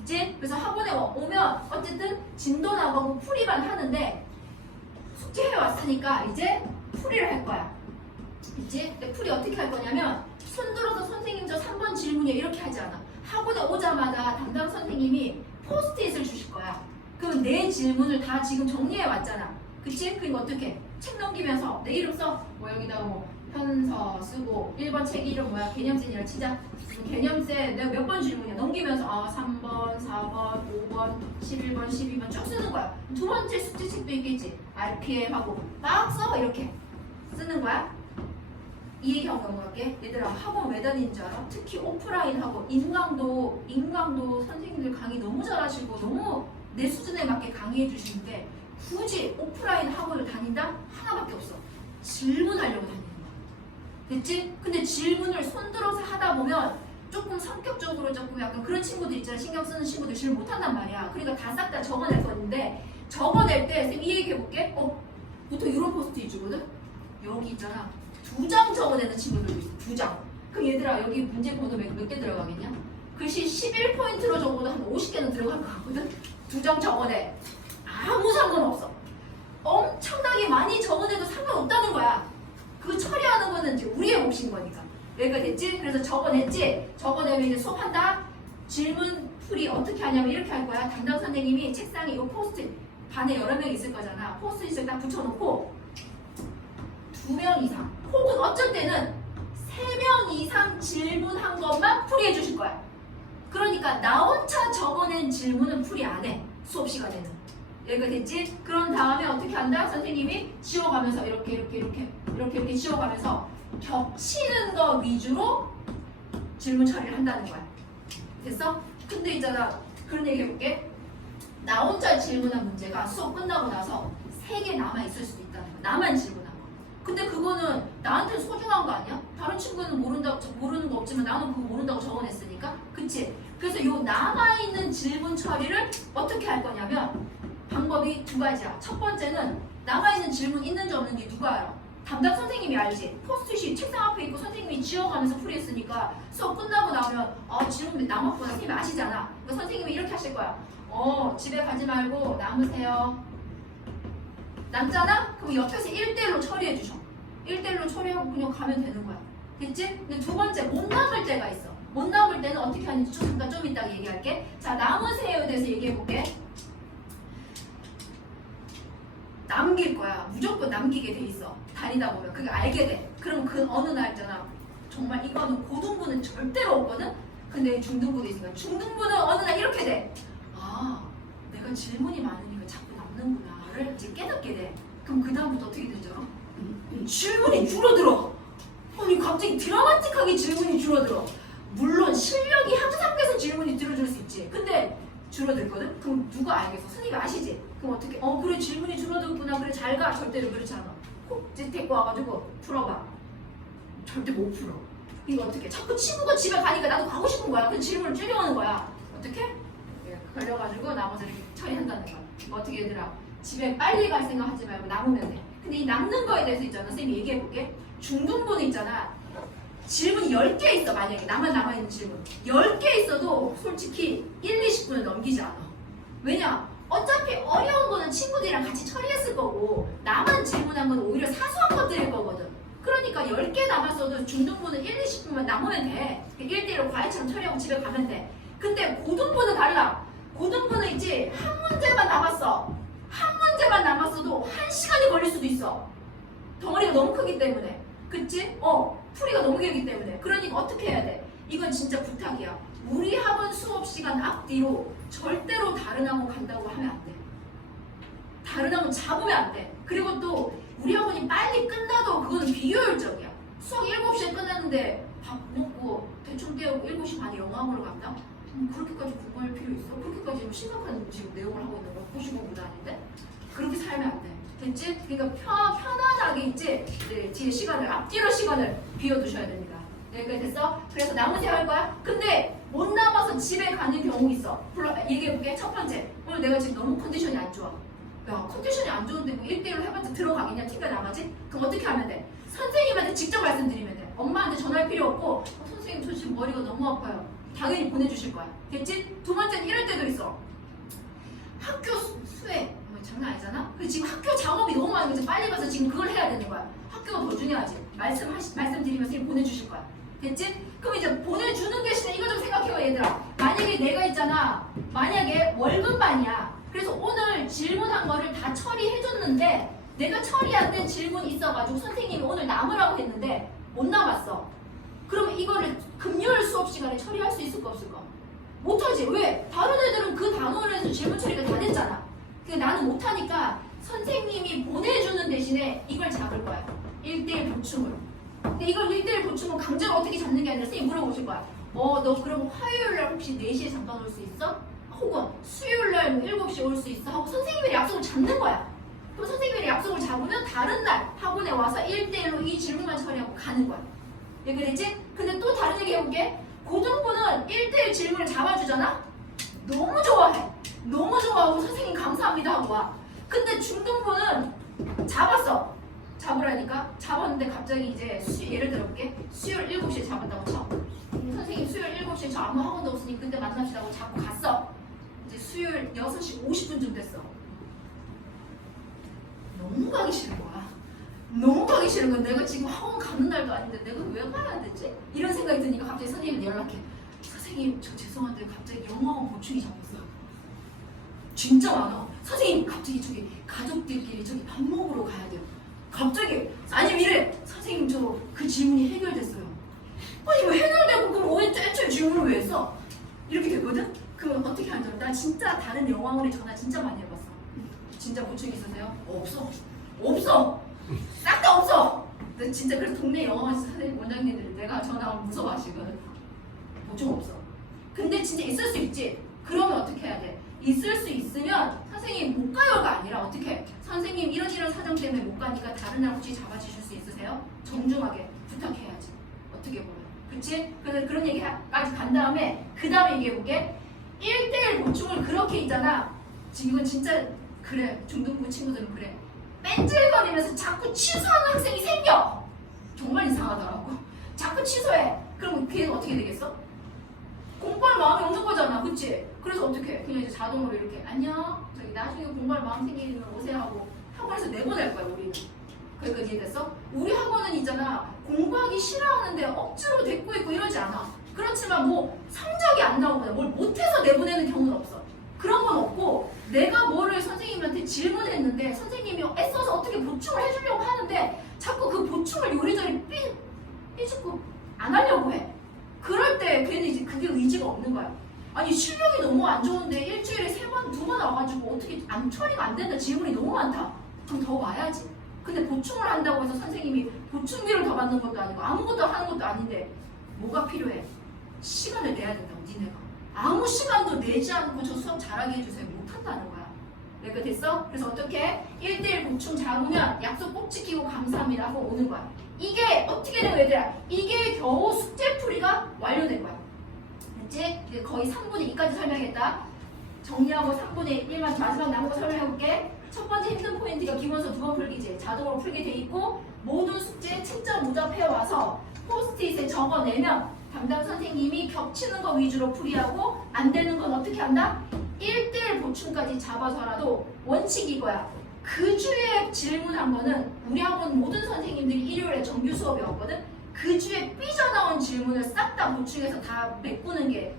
그치? 그래서 학원에 오면 어쨌든 진도 나가고 풀이만 하는데 숙제해 왔으니까 이제 풀이를 할 거야. 그치? 근데 풀이 어떻게 할 거냐면 손 들어서 선생님 저 3번 질문이에요 이렇게 하지 않아. 학원에 오자마자 담당 선생님이 포스트잇을 주실 거야. 그럼 내 질문을 다 지금 정리해 왔잖아. 그치? 그러니까 어떻게? 책 넘기면서 내 이름 써. 뭐 여기다가 뭐 현서 쓰고 1번 책 이름 뭐야? 개념센이라 치자. 개념센 내가 몇 번 질문이야. 넘기면서 3번, 4번, 5번, 11번, 12번 쭉 쓰는 거야. 두 번째 숙제 책도 있겠지. RPM하고 막 써. 이렇게 쓰는 거야. 이 얘기하고 넘어갈게. 얘들아 학원 왜 다니는 줄 알아? 특히 오프라인하고 인강도 선생님들 강의 너무 잘하시고 너무 내 수준에 맞게 강의해 주시는데 굳이 오프라인 학원을 다닌다? 하나밖에 없어. 질문하려고 다니는 거야. 됐지? 근데 질문을 손들어서 하다 보면 조금 성격적으로 조금 약간 그런 친구들 있잖아. 신경 쓰는 친구들 질문 못한단 말이야. 그러니까 다 싹 다 적어낼 건데 적어낼 때 선생님 이 얘기 해볼게. 보통 이런 포스트잇 주거든? 여기 있잖아. 2장 적어내는 친구들도 있어. 2장. 그럼 얘들아 여기 문제 번호 몇 개 들어가겠냐? 글씨 11포인트로 적어도 한 50개는 들어갈 것 같거든? 2장 적어내. 아무 상관없어. 엄청나게 많이 적어내도 상관없다는 거야. 그 처리하는 거는 이제 우리의 몫인 거니까. 여기가 됐지? 그래서 적어냈지? 적어내면 이제 수업한다? 질문 풀이 어떻게 하냐면 이렇게 할 거야. 담당 선생님이 책상에 이 포스트잇 반에 여러 명 있을 거잖아. 포스트잇을 딱 붙여놓고 2명 이상 혹은 어쩔 때는 3명 이상 질문한 것만 풀이해 주실 거야. 그러니까 나 혼자 적어낸 질문은 풀이 안 해. 수업 시간에는. 여기가 됐지? 그런 다음에 어떻게 한다? 선생님이 지워가면서 이렇게 지워가면서 겹치는 거 위주로 질문 처리를 한다는 거야. 됐어? 근데 있잖아. 그런 얘기 해볼게. 나 혼자 질문한 문제가 수업 끝나고 나서 3개 남아있을 수도 있다는 거야. 나만 질문한 거. 근데 그거는 나한테 소중한 거 아니야? 다른 친구는 모르는 거 없지만 나는 그거 모른다고 적어냈으니까. 그치? 그래서 요 남아있는 질문 처리를 어떻게 할 거냐면 방법이 2가지야. 첫 번째는 남아있는 질문 있는지 없는지 누가 알아? 담당 선생님이 알지. 포스트잇이 책상 앞에 있고 선생님이 지워가면서 풀이했으니까 수업 끝나고 나면 질문 남았구나 선생님이 아시잖아. 그러니까 선생님이 이렇게 하실 거야. 집에 가지 말고 남으세요. 남잖아? 그럼 옆에서 1대1로 처리해 주셔. 1대1로 처리하고 그냥 가면 되는 거야. 됐지? 근데 2번째 못 남을 때가 있어. 못 남을 때는 어떻게 하는지 잠깐 좀 이따가 얘기할게. 자, 남으세요에 대해서 얘기해 볼게. 남길 거야. 무조건 남기게 돼 있어. 다니다 보면 그게 알게 돼. 그럼 그 어느 날 있잖아. 정말 이거는 고등부는 절대로 없거든. 근데 중등부도 있으니까 중등부는 어느 날 이렇게 돼. 내가 질문이 많으니까 자꾸 남는구나를 이제 깨닫게 돼. 그럼 그 다음부터 어떻게 되죠? 질문이 줄어들어. 아니 갑자기 드라마틱하게 질문이 줄어들어. 물론 실력이 향상돼서 질문이 줄어들 수 있지. 근데 줄어들거든? 그럼 누가 알겠어? 선생님이 아시지? 그럼 어떻게? 그래 질문이 줄어들구나. 그래 잘 가. 절대로 그렇지 않아. 콕 데리고 와가지고 풀어봐. 절대 못 풀어. 이거 어떻게? 자꾸 친구가 집에 가니까 나도 가고 싶은 거야. 그 질문을 줄여오는 거야. 어떻게? 걸려가지고 나머지 이렇게 처리한다는 거야. 어떻게 얘들아? 집에 빨리 갈 생각 하지 말고 남으면 돼. 근데 이 남는 거에 대해서 있잖아. 선생님이 얘기해볼게. 중등부는 있잖아. 질문이 10개 있어. 만약에 남아있는 질문 10개 있어도 솔직히 1, 20분을 넘기지 않아. 왜냐? 어차피 어려운 거는 친구들이랑 같이 처리했을 거고 남은 질문한 건 오히려 사소한 것들일 거거든. 그러니까 10개 남았어도 중등부는 1, 20분만 남으면 돼. 1대1로 과외처럼 처리하고 집에 가면 돼. 근데 고등부는 달라. 고등부는 있지 한 문제만 남았어. 한 문제만 남았어도 1시간이 걸릴 수도 있어. 덩어리가 너무 크기 때문에. 그치? 풀이가 너무 길기 때문에. 그러니까 어떻게 해야 돼? 이건 진짜 부탁이야. 우리 학원 수업 시간 앞뒤로 절대로 다른 학원 간다고 하면 안 돼. 다른 학원 잡으면 안 돼. 그리고 또 우리 학원이 빨리 끝나도 그거는 비효율적이야. 수학 7시에 끝났는데 밥 먹고 대충 때우고 7시 반에 영어학원으로 간다? 그렇게까지 공부할 필요 있어? 그렇게까지 심각한 지금 내용을 하고 있는 거야. 95분도 아닌데? 그렇게 살면 안 돼. 됐지? 그러니까 편안하게 있지? 네, 뒤에 시간을, 앞뒤로 시간을 비워두셔야 됩니다. 여기까지 됐어? 그래서 남으세요 할 거야? 근데 못 남아서 집에 가는 경우 있어. 얘기해볼게. 첫 번째, 오늘 내가 지금 너무 컨디션이 안 좋아. 야, 컨디션이 안 좋은데 뭐 1대1로 해봤자 들어가겠냐? 티가 나가지? 그럼 어떻게 하면 돼? 선생님한테 직접 말씀드리면 돼. 엄마한테 전화할 필요 없고 선생님 저 지금 머리가 너무 아파요. 당연히 보내주실 거야. 됐지? 두 번째는 이럴 때도 있어. 학교 수행 뭐 장난 아니잖아? 근데 지금 학교 작업이 너무 많은 거지. 빨리 가서 지금 그걸 해야 되는 거야. 학교가 더 중요하지. 말씀드리면 선생님 보내주실 거야. 됐지? 그럼 이제 보내주는 대신에 이거 좀 생각해봐 얘들아. 만약에 내가 있잖아. 만약에 월급반이야. 그래서 오늘 질문한 거를 다 처리해줬는데 내가 처리 안 된 질문이 있어가지고 선생님이 오늘 남으라고 했는데 못 남았어. 그러면 이거를 금요일 수업 시간에 처리할 수 있을까 없을까? 못하지. 왜? 다른 애들은 그 단어를 해서 질문 처리가 다 됐잖아. 근데 나는 못하니까 선생님이 보내주는 대신에 이걸 잡을 거야. 1대1 보충을. 근데 이걸 1대1 보충을 강제로 어떻게 잡는 게 아니라 선생님이 물어보실 거야. 너 그럼 화요일날 혹시 4시에 잠깐 올 수 있어? 혹은 수요일날 7시에 올 수 있어? 하고 선생님의 약속을 잡는 거야. 그럼 선생님의 약속을 잡으면 다른 날 학원에 와서 1대1로 이 질문만 처리하고 가는 거야. 얘기되지? 근데 또 다른 얘기 해볼게. 고등부는 1대1 질문을 잡아주잖아? 너무 좋아해. 너무 좋아하고 선생님 감사합니다 하고 와. 근데 중등부는 잡았어. 잡으라니까? 잡았는데 갑자기 이제 예를 들어볼게. 수요일 7시에 잡았다고 쳐. 선생님 수요일 7시에 저 아무 학원도 없으니 그때 만납시다 하고 잡고 갔어. 이제 수요일 6시 50분쯤 됐어. 너무 가기 싫은 거야. 너무 가기 싫은 건 내가 지금 학원 가는 날도 아닌데 내가 왜 가야 되지? 이런 생각이 드니까 갑자기 선생님한테 연락해. 선생님 저 죄송한데 갑자기 영어학원 보충이 잡혔어요. 진짜 많아. 선생님 갑자기 저기 가족들끼리 저기 밥 먹으러 가야 돼요. 갑자기 아니면 이래. 선생님 저 그 질문이 해결됐어요. 아니 왜 해결되고 그럼 왜 애초에 질문을 왜 했어? 이렇게 되거든? 그럼 어떻게 하는 줄 알아? 나 진짜 다른 영어학원에 전화 진짜 많이 해봤어. 진짜 보충 있으세요? 없어. 없어. 싹 다 없어. 근데 진짜 그래서 동네 영어학원 선생님 원장님들 내가 전화하면 무서워하시거든. 보충 없어. 근데 진짜 있을 수 있지. 그러면 어떻게 해야 돼? 있을 수 있으면 선생님 못 가요가 아니라 어떻게? 선생님 이런 사정 때문에 못 가니까 다른 날 혹시 잡아주실 수 있으세요? 정중하게 부탁해야지. 어떻게 보면. 그치? 그래서 그런 얘기까지 간 다음에 그 다음에 얘기해볼게. 1대1 보충을 그렇게 있잖아. 지금 이건 진짜 그래. 중등부 친구들은 그래. 뺀질거리면서 자꾸 취소하는 학생이 생겨. 정말 이상하더라고. 자꾸 취소해. 그럼 걔는 어떻게 되겠어? 공부할 마음이 없는 거잖아. 그치? 그래서 어떻게 해? 그냥 이제 자동으로 이렇게 안녕 저기 나중에 공부할 마음 생기면 오세요 하고 학원에서 내보낼 거야 우리는. 그러니까 이해됐어? 우리 학원은 있잖아 공부하기 싫어하는데 억지로 데리고 있고 이러지 않아. 그렇지만 뭐 성적이 안 나오거나 뭘 못해서 내보내는 경우는 없어. 그런 건 없고 내가 뭐를 선생님한테 질문했는데 선생님이 애써서 어떻게 보충을 해주려고 하는데 자꾸 그 보충을 요리조리 삐죽고 안 하려고 해. 그럴 때 걔는 이제 그게 의지가 없는 거야. 아니 실력이 너무 안 좋은데 일주일에 3번, 2번 와가지고 어떻게 처리가 안 된다. 질문이 너무 많다. 그럼 더 와야지. 근데 보충을 한다고 해서 선생님이 보충비를 더 받는 것도 아니고 아무것도 하는 것도 아닌데 뭐가 필요해? 시간을 내야 된다고 니네가. 아무 시간도 내지 않고 저 수업 잘하게 해주세요. 못한다는 거야. 내가 됐어? 그래서 어떻게 1대1 보충 잘 오면 약속 꼭 지키고 감사합니다 하고 오는 거야. 이게 어떻게 되고 얘들아? 이게 겨우 숙제풀이가 완료된 거야. 됐지? 이제 거의 3분의 2까지 설명했다. 정리하고 3분의 1만 마지막 남은 거 설명해볼게. 첫 번째 힘든 포인트가 기본서 2번 풀기지. 자동으로 풀게 돼 있고 모든 숙제 채점 오답해와서 포스트잇에 적어내면 담당 선생님이 겹치는 거 위주로 풀이하고 안 되는 건 어떻게 한다? 1대1 보충까지 잡아서라도 원칙이 이거야. 그 주에 질문한 거는 우리 학원 모든 선생님들이 일요일에 정규 수업이 왔거든. 그 주에 삐져나온 질문을 싹 다 보충해서 다 메꾸는 게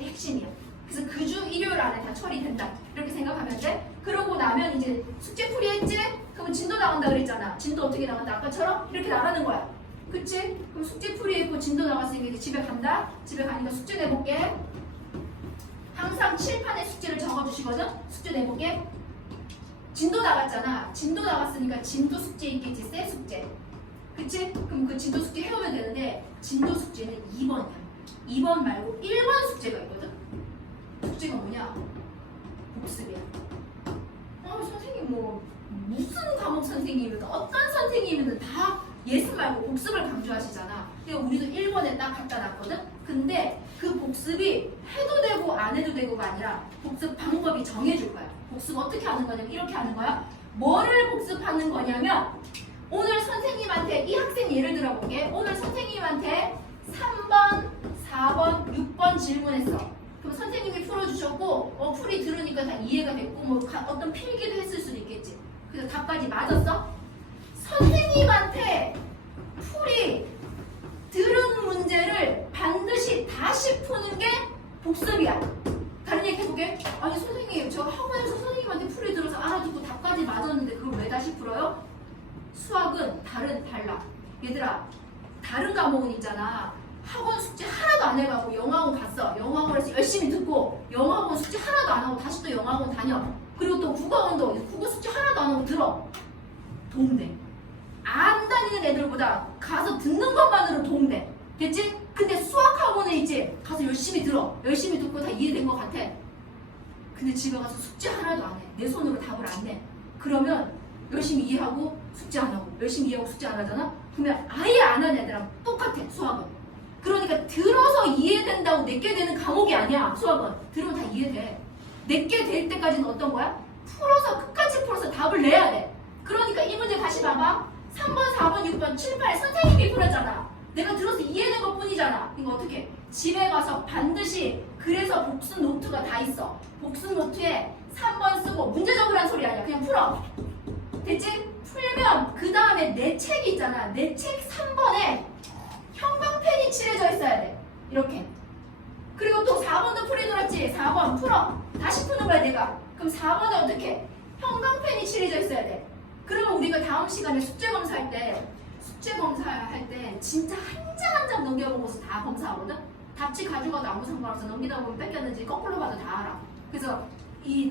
핵심이야. 그래서 그 주 일요일 안에 다 처리된다. 이렇게 생각하면 돼. 그러고 나면 이제 숙제 풀이했지? 그러면 진도 나간다 그랬잖아. 진도 어떻게 나간다? 아까처럼 이렇게 나가는 거야. 그치? 그럼 숙제 풀이했고 진도 나갔으니까 이제 집에 간다. 집에 가니까 숙제 내볼게. 항상 칠판에 숙제를 적어주시거든. 숙제 내볼게. 진도 나갔잖아. 진도 나갔으니까 진도 숙제 있겠지. 새 숙제. 그치? 그럼 그 진도 숙제 해오면 되는데 진도 숙제는 2번이야. 2번 말고 1번 숙제가 있거든. 숙제가 뭐냐? 복습이야. 선생님 뭐 무슨 과목 선생님이든 어떤 선생님이든 다 예습 말고 복습을 강조하시잖아. 그러니까 우리도 1번에 딱 갖다 놨거든. 근데 그 복습이 해도 되고 안 해도 되고가 아니라 복습 방법이 정해줄 거야. 복습 어떻게 하는 거냐면 이렇게 하는 거야. 뭐를 복습하는 거냐면 오늘 선생님한테 이 학생 예를 들어볼게. 오늘 선생님한테 3번, 4번, 6번 질문했어. 그럼 선생님이 풀어주셨고 풀이 들으니까 다 이해가 됐고 뭐 어떤 필기도 했을 수도 있겠지. 그래서 답까지 맞았어? 선생님한테 풀이 들은 문제를 반드시 다시 푸는 게 복습이야. 다른 얘기 해볼게. 아니 선생님 저 학원에서 선생님한테 풀이 들어서 알아듣고 답까지 맞았는데 그걸 왜 다시 풀어요? 수학은 달라. 얘들아 다른 과목은 있잖아. 학원 숙제 하나도 안 해가고 영어학원 갔어. 영어학원에서 열심히 듣고 영어학원 숙제 하나도 안 하고 다시 또 영어학원 다녀. 그리고 또 국어학원도 국어 숙제 하나도 안 하고 들어. 도움돼. 안 다니는 애들보다 가서 듣는 것만으로 도움돼. 됐지? 근데 수학학원에 있지? 가서 열심히 들어. 열심히 듣고 다 이해된 것 같아. 근데 집에 가서 숙제 하나도 안 해. 내 손으로 답을 안 내. 그러면 열심히 이해하고 숙제 안 하고 열심히 이해하고 숙제 안 하잖아? 그러면 아예 안 하는 애들랑 똑같아. 수학은. 그러니까 들어서 이해된다고 내게 되는 과목이 아니야. 수학은. 들으면 다 이해돼. 내게 될 때까지는 어떤 거야? 풀어서 끝까지 풀어서 답을 내야 돼. 그러니까 이 문제 다시 봐봐. 3번, 4번, 6번, 7, 8 선생님이 풀었잖아. 내가 들어서 이해된 것 뿐이잖아. 이거 어떻게? 집에 가서 반드시 그래서 복습 노트가 다 있어. 복습 노트에 3번 쓰고 문제 적으란 소리 아니야. 그냥 풀어. 됐지? 풀면 그 다음에 내 책 있잖아. 내 책 3번에 형광펜이 칠해져 있어야 돼. 이렇게. 그리고 또 4번도 풀이 돌았지. 4번 풀어. 다시 푸는 거야 내가. 그럼 4번에 어떻게? 형광펜이 칠해져 있어야 돼. 그러면 우리가 다음 시간에 숙제 검사할 때 진짜 한 장 한 장 넘겨보고서 다 검사하거든. 답지 가져가도 아무 상관없어. 넘기다 보면 뺏겼는지 거꾸로 봐도 다 알아. 그래서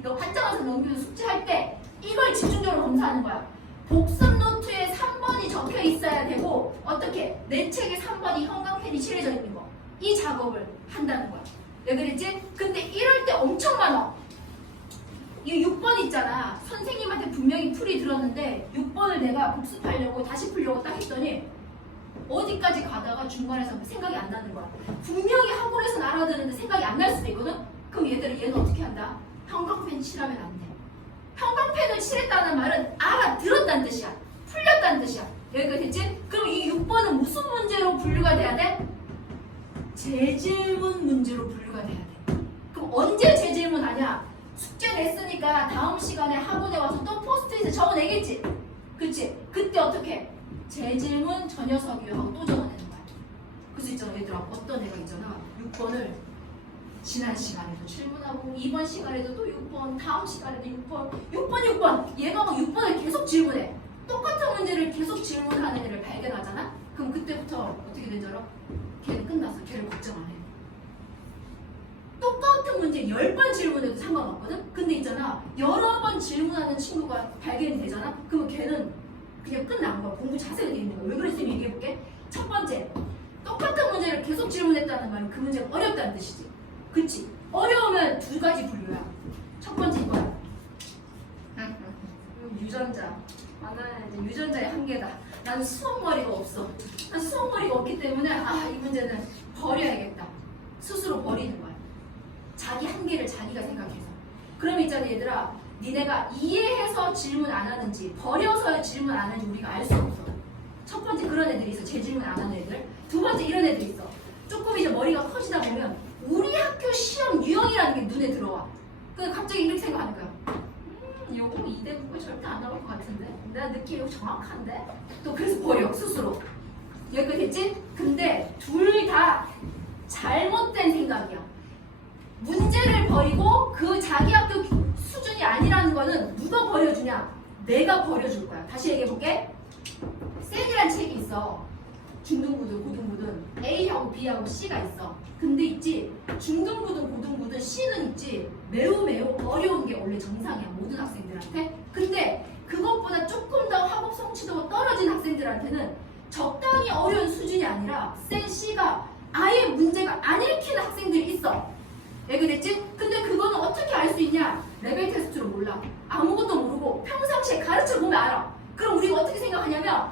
너 한 장 한 장 넘기면서 숙제할 때 이걸 집중적으로 검사하는 거야. 복습 노트에 3번이 적혀 있어야 되고 어떻게? 내 책에 3번이 형광펜이 칠해져 있는 거. 이 작업을 한다는 거야. 왜 그랬지? 근데 이럴 때 엄청 많아. 이 6번 있잖아. 선생님한테 분명히 풀이 들었는데 6번을 내가 복습하려고 다시 풀려고 딱 했더니 어디까지 가다가 중간에서 생각이 안 나는 거야. 분명히 학원에서 알아듣는데 생각이 안 날 수도 있거든? 그럼 얘는 어떻게 한다? 형광펜 칠하면 안 돼. 형광펜을 칠했다는 말은 알아들었다는 뜻이야. 풀렸다는 뜻이야. 여기까지 됐지? 그럼 이 6번은 무슨 문제로 분류가 돼야 돼? 재질문 문제로 분류가 돼야 돼. 그럼 언제 재질문 하냐? 숙제 냈으니까 다음 시간에 학원에 와서 또 포스트잇에 적어내겠지? 그치? 그때 어떻게? 재질문 저 녀석이요 하고 또 적어내는 거야. 그래서 있잖아 얘들아 어떤 애가 있잖아 6번을 지난 시간에도 질문하고 이번 시간에도 또 6번 다음 시간에도 6번 얘가 막 6번을 계속 질문해. 똑같은 문제를 계속 질문하는 애를 발견하잖아? 그럼 그때부터 어떻게 된 줄 알아? 걔는 끝났어. 걔를 걱정 안 해. 똑같은 문제 10번 질문해도 상관없거든? 근데 있잖아 여러 번 질문하는 친구가 발견이 되잖아? 그러면 걔는 그냥 끝난 거야. 공부 자세가 돼 있는 거야. 왜 그랬으면 얘기해볼게. 첫 번째 똑같은 문제를 계속 질문했다는 말은 그 문제가 어렵다는 뜻이지. 그치? 어려우면 두 가지 분류야. 첫 번째 이거야. 유전자. 아, 나는 이제 유전자의 한계다. 나는 수학머리가 없어. 난 수학머리가 없기 때문에 이 문제는 버려야겠다. 스스로 버리는 거야. 자기 한계를 자기가 생각해서. 그럼 있잖아 얘들아. 니네가 이해해서 질문 안 하는지 버려서 질문 안 하는지 우리가 알 수 없어. 첫 번째 그런 애들이 있어. 제 질문 안 하는 애들. 두 번째 이런 애들이 있어. 조금 이제 머리가 커지다 보면 우리 학교 시험 유형이라는 게 눈에 들어와. 그래서 갑자기 이렇게 생각하는 거야. 요거 2대 국어 절대 안 나올 것 같은데? 내가 느낌이 이거 정확한데? 또 그래서 버려 스스로. 여기까지 됐지? 근데 둘 다 잘못된 생각이야. 문제를 버리고 그 자기 학교 수준이 아니라는 거는 누가 버려주냐? 내가 버려줄 거야. 다시 얘기해볼게. 셀이란 책이 있어. 중등부든 고등부든 A하고 B하고 C가 있어. 근데 있지 중등부든 고등부든 C는 있지 매우 어려운 게 원래 정상이야 모든 학생들한테. 근데 그것보다 조금 더 학업 성취도가 떨어진 학생들한테는 적당히 어려운 수준이 아니라 셀 C가 아예 문제가 안 읽히는 학생들이 있어. 얘기됐지? 근데 그거는 어떻게 알 수 있냐? 레벨 테스트로 몰라. 아무것도 모르고 평상시에 가르쳐 보면 알아. 그럼 우리가 어떻게 생각하냐면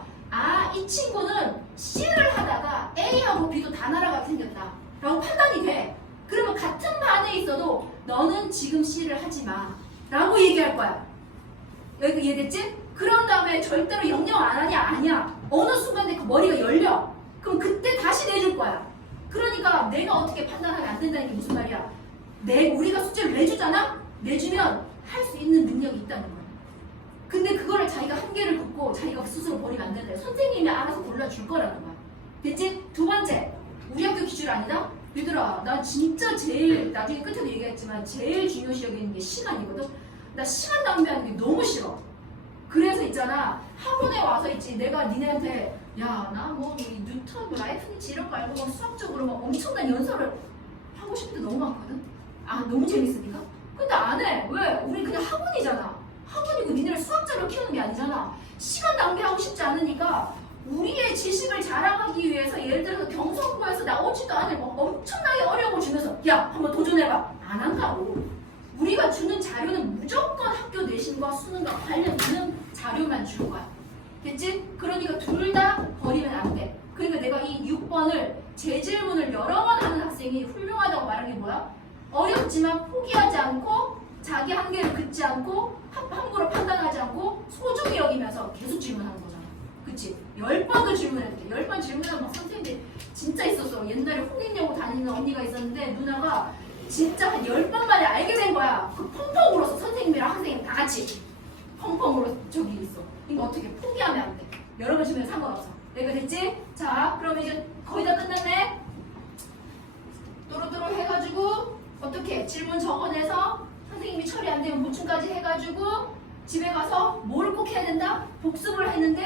이 친구는 C를 하다가 A하고 B도 다 날아가게 생겼다 라고 판단이 돼. 그러면 같은 반에 있어도 너는 지금 C를 하지 마 라고 얘기할 거야. 여기 이해됐지? 그런 다음에 절대로 영영 안 하냐? 아니야. 어느 순간에 그 머리가 열려. 그럼 그때 다시 내줄 거야. 그러니까 내가 어떻게 판단하면 안 된다는 게 무슨 말이야? 우리가 숙제를 내주잖아? 내주면 할 수 있는 능력이 있다는 거야. 근데 그거를 자기가 한계를 긋고 자기가 스스로 버리면 안 된다. 선생님이 알아서 골라줄 거라는 거야. 됐지? 두 번째, 우리 학교 기출 아니다? 얘들아, 나 진짜 제일 나중에 끝에도 얘기했지만 제일 중요시 여기는 게 시간이거든? 나 시간 낭비하는 게 너무 싫어. 그래서 있잖아 학원에 와서 있지 내가 니네한테 야 나 뭐 뉴턴 라이프니치 이런 거 알고 막 수학적으로 막 엄청난 연설을 하고 싶은 데 너무 많거든? 너무 재밌으니까? 근데 안 해. 왜? 우리 그냥 학원이잖아. 학원이고 니네를 수학자로 키우는 게 아니잖아. 시간 낭비하고 싶지 않으니까 우리의 지식을 자랑하기 위해서 예를 들어서 경성고에서 나오지도 않을 뭐 엄청나게 어려운 걸 주면서 야 한번 도전해봐. 안 한다고. 우리가 주는 자료는 무조건 학교 내신과 수능과 관련 있는 자료만 줄 거야. 됐지? 그러니까 둘 다 버리면 안 돼. 그러니까 내가 이 6번을 재질문을 여러 번 하는 학생이 훌륭하다고 말한 게 뭐야? 어렵지만 포기하지 않고 자기 한계를 긋지 않고 함부로 판단하지 않고 소중히 여기면서 계속 질문하는 거잖아. 그치? 10번도 질문했대. 10번 질문하면 막 선생님들 진짜 있었어. 옛날에 홍익여고 다니는 언니가 있었는데 누나가 진짜 한 10번 만에 알게 된 거야. 그 펑펑 울었어. 선생님이랑 학생님 다 같이 펑펑 울어서 저기 있어. 이거 어떻게 포기하면 안 돼. 여러 번 질문에 상관없어. 내가 됐지? 자 그럼 이제 거의 다 끝났네. 또로또로 해가지고 어떻게 질문 적어내서 선생님이 처리 안 되면 보충까지 해가지고 집에 가서 뭘 꼭 해야 된다? 복습을 했는데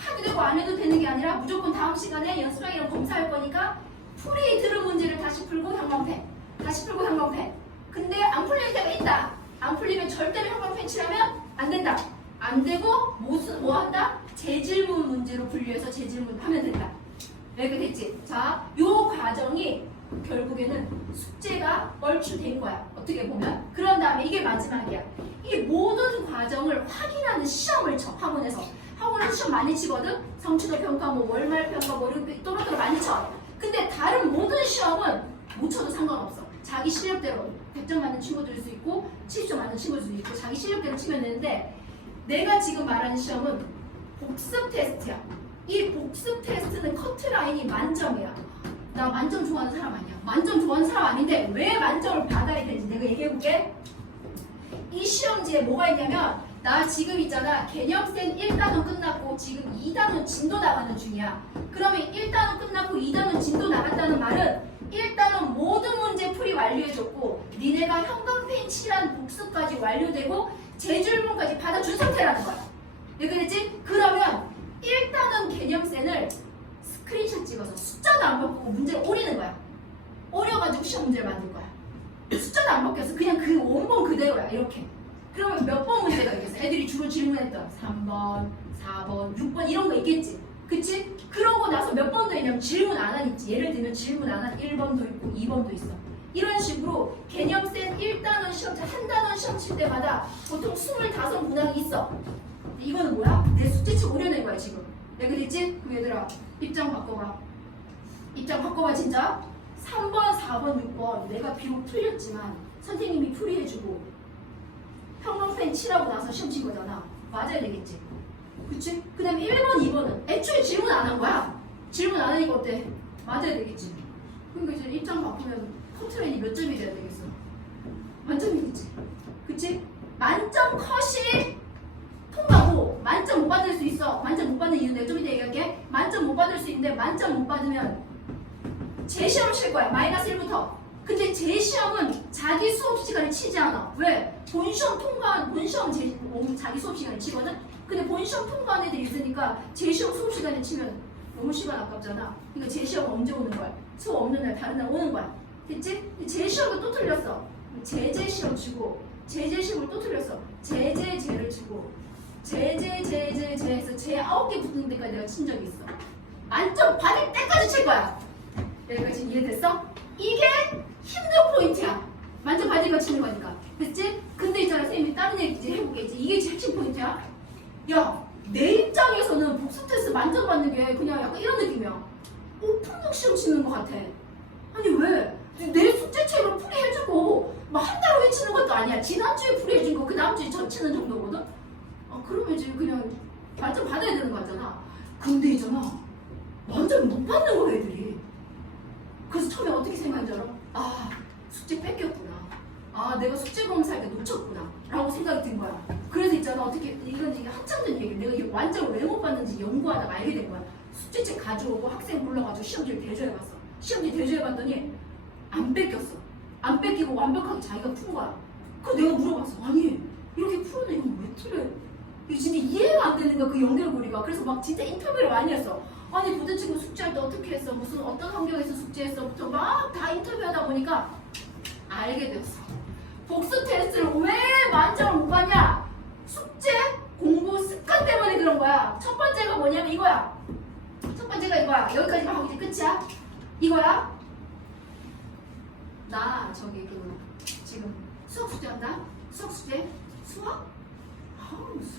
해도 되고 안 해도 되는 게 아니라 무조건 다음 시간에 연습량이랑 검사할 거니까 풀이 들은 문제를 다시 풀고 형광펜 다시 풀고 형광펜. 근데 안 풀릴 때가 있다. 안 풀리면 절대로 형광펜 칠하면 안 된다. 안 되고 뭐 한다? 재질문 문제로 분류해서 재질문 하면 된다. 여기 됐지? 자, 요 과정이 결국에는 숙제가 얼추 된 거야. 어떻게 보면. 그런 다음에 이게 마지막이야. 이 모든 과정을 확인하는 시험을 쳐. 학원에서. 학원에서 시험 많이 치거든? 성취도 평가, 뭐 월말 평가, 뭐 이런 또로또로 많이 쳐. 근데 다른 모든 시험은 못 쳐도 상관없어. 자기 실력대로 100점 맞는 친구들일 수 있고 70점 맞는 친구일 수 있고 자기 실력대로 치면 되는데 내가 지금 말하는 시험은 복습 테스트야. 이 복습 테스트는 커트라인이 만점이야. 나 만점 좋아하는 사람 아니야. 만점 좋아하는 사람 아닌데 왜 만점을 받아야 되는지 내가 얘기해볼게. 이 시험지에 뭐가 있냐면 나 지금 있잖아. 개념센 1단원 끝났고 지금 2단원 진도 나가는 중이야. 그러면 1단원 끝났고 2단원 진도 나갔다는 말은 1단원 모든 문제 풀이 완료해줬고 니네가 형광펜 칠한 복습까지 완료되고 재질문까지 받아준 상태라는 거야. 여기겠지? 그러면 1단원 개념센을 스크린샷 찍어서 숫자도 안 바꾸고 문제를 오리는 거야. 오려가지고 시험 문제를 만들 거야. 숫자도 안 바뀌었어. 그냥 그 원본 그대로야. 이렇게. 그러면 몇 번 문제가 있겠어? 애들이 주로 질문했던 3번, 4번, 6번 이런 거 있겠지? 그치? 그러고 나서 몇 번도 있냐면 질문 안 한 있지. 예를 들면 질문 안 한 1번도 있고 2번도 있어. 이런 식으로 개념센 1단원 시험, 한 단원 시험 칠 때마다 보통 25문항이 있어. 이거는 뭐야? 내 숙제책 오려낸 거야 지금. 내가 그랬지? 그럼 얘들아 입장 바꿔봐. 입장 바꿔봐 진짜. 3번, 4번, 6번 내가 비록 틀렸지만 선생님이 풀이해주고 평범팬 치라고 나서 시험 친 거잖아. 맞아야 되겠지? 그치? 그 다음에 1번, 2번은 애초에 질문 안 한 거야. 질문 안 하니까 어때? 맞아야 되겠지? 그러니까 이제 입장 바꾸면 커트라인이 몇 점이 돼야 되겠어? 만점이겠지? 그치? 만점 컷이 통과고 만점 못 받을 수 있어. 만점 못 받는 이유 내가 좀 이따 얘기할게. 만점 못 받을 수 있는데 만점 못 받으면 재시험을 칠 거야. 마이너스 1부터. 근데 재시험은 자기 수업 시간에 치지 않아. 왜? 본시험 통과한 본시험 자기 수업 시간에 치거든? 근데 본시험 통과한 애들이 있으니까 재시험 수업 시간에 치면 너무 시간 아깝잖아. 그러니까 재시험 언제 오는 거야? 수업 없는 날 다른 날 오는 거야. 됐지? 재시험은 또 틀렸어. 재재시험 치고 재재시험을 또 틀렸어. 재재재를 치고 재재재재재에서 재 9개 붙는 데까지 내가 친 적이 있어. 만점 받을 때까지 칠 거야. 여기까지 이해됐어? 이게 힘든 포인트야. 만점 받을 거 치는 거니까. 됐지? 근데 있잖아 선생님이 다른 얘기 이제 해보겠지. 이게 핵심 포인트야. 야, 내 입장에서는 복수 테스트 만점 받는 게 그냥 약간 이런 느낌이야. 오픈북 시험 치는 것 같아. 아니 왜? 내 숙제책을 풀이해주고 막 한 달 후에 치는 것도 아니야. 지난주에 풀이해준 거 그 다음 주에 저 치는 정도거든? 아 그러면 지금 그냥 만점 받아야 되는 거 같잖아. 근데 있잖아 만점 못 받는 거야 애들이. 그래서 처음에 어떻게 생각한 줄 알아? 아 숙제 뺏겼구나. 아 내가 숙제 검사할 때 놓쳤구나 라고 생각이 든 거야. 그래서 있잖아 어떻게 이건 이게 한참 전 얘기. 내가 이 완점을 왜 못 받는지 연구하다가 알게 된 거야. 숙제책 가져오고 학생 불러가지고 시험지를 대조해봤어. 시험지 대조해봤더니 안 뺏겼어. 안 뺏기고 완벽하게 자기가 푼 거야. 그래서 내가 물어봤어. 아니 이렇게 푸는데 이건 왜 틀려? 이거 진짜 이해가 안 되는 거야 그 연결고리가. 그래서 막 진짜 인터뷰를 많이 했어. 아니 도대체 그 숙제할 때 어떻게 했어? 무슨 어떤 환경에서 숙제했어?부터 막 다 인터뷰하다 보니까 알게 됐어. 복수 테스트를 왜 만점을 못 받냐? 숙제 공부 습관 때문에 그런 거야. 첫 번째가 뭐냐면 이거야. 첫 번째가 이거야. 여기까지만 하고 이제 끝이야. 이거야. 나 저기 그 지금 수학 숙제 한다. 수학 숙제? 수학?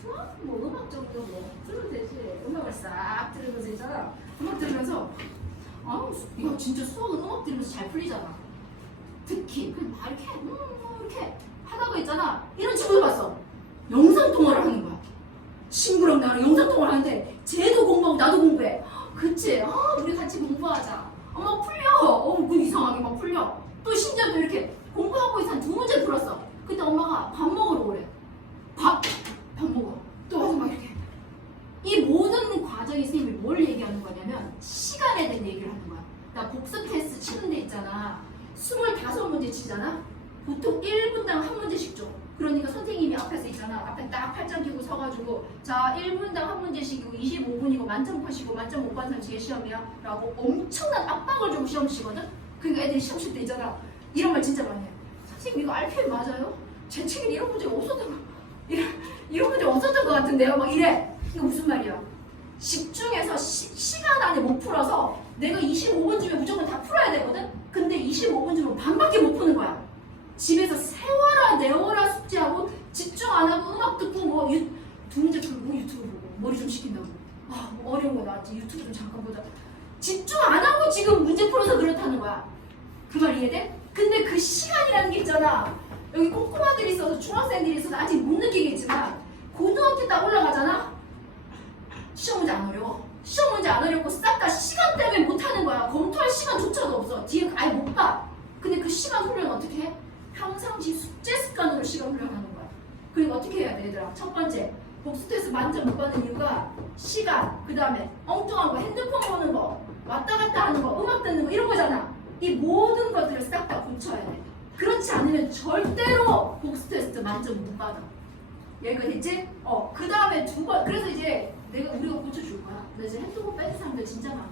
수학? 뭐 음악 정도 뭐 들으면 되지. 음악을 싹 들으면서 있잖아. 음악 들으면서 이거 진짜 수학은 음악 들으면서 잘 풀리잖아. 특히 그냥 막 이렇게 하다가 있잖아. 이런 친구들 봤어. 영상 통화를 하는 거야. 친구랑 나랑 영상 통화를 하는데 쟤도 공부하고 나도 공부해. 그치? 우리 같이 공부하자. 막 풀려. 그 이상하게 막 풀려. 또 심지어 또 이렇게 공부하고 있어 한 2문제 풀었어. 그때 엄마가 밥 먹으러 오래. 밥 먹어. 또 와서 막 이렇게. 이 모든 과정이 선생님이 뭘 얘기하는 거냐면 시간에 대한 얘기를 하는 거야. 나 복수 테스트 치는 데 있잖아. 25문제 치잖아. 보통 1분당 한 문제씩 줘. 그러니까 선생님이 앞에서 있잖아. 앞에 딱 팔짱 끼고 서가지고 자 1분당 한 문제씩이고 25분이고 만점 컷이고 만점 못 받는 사람 제 시험이야 라고 엄청난 압박을 주고 시험 치거든. 그러니까 애들이 시험 칠 때 있잖아. 이런 말 진짜 많이 해. 선생님 이거 RPM 맞아요? 제 책에 이런 문제가 없었던 거 이런 문제 없었던 것 같은데요? 막 이래. 이거 무슨 말이야? 집중해서 시간 안에 못 풀어서 내가 25분 주면 무조건 다 풀어야 되거든? 근데 25분 주면 반밖에 못 푸는 거야. 집에서 세워라 내워라 숙제하고 집중 안 하고 음악 듣고 뭐 2문제 풀고 유튜브 보고 머리 좀 식힌다고. 뭐 어려운 거 나왔지. 유튜브 좀 잠깐 보자. 집중 안 하고 지금 문제 풀어서 그렇다는 거야. 그 말 이해돼? 근데 그 시간이라는 게 있잖아. 여기 꼬꼬마들이 있어서 중학생들이 있어서 아직 못 느끼겠지만 고등학교 딱 올라가잖아? 시험 문제 안 어려워. 시험 문제 안 어렵고 싹 다 시간 때문에 못하는 거야. 검토할 시간조차도 없어. 뒤에 아예 못 봐. 근데 그 시간 훈련 어떻게 해? 평상시 숙제 습관으로 시간 훈련하는 거야. 그리고 어떻게 해야 돼 얘들아? 첫 번째 복수 테스트 만점 못 받는 이유가 시간, 그 다음에 엉뚱한 거 핸드폰 보는 거 왔다 갔다 하는 거 음악 듣는 거 이런 거잖아. 이 모든 것들을 싹 다 고쳐야 돼. 그렇지 않으면 절대로 복수 테스트 만점 못 받아. 여기가 됐지? 그 다음에 두 번. 그래서 이제 우리가 고쳐줄 거야. 근데 이제 핸드폰 뺏는 사람들 진짜 많아.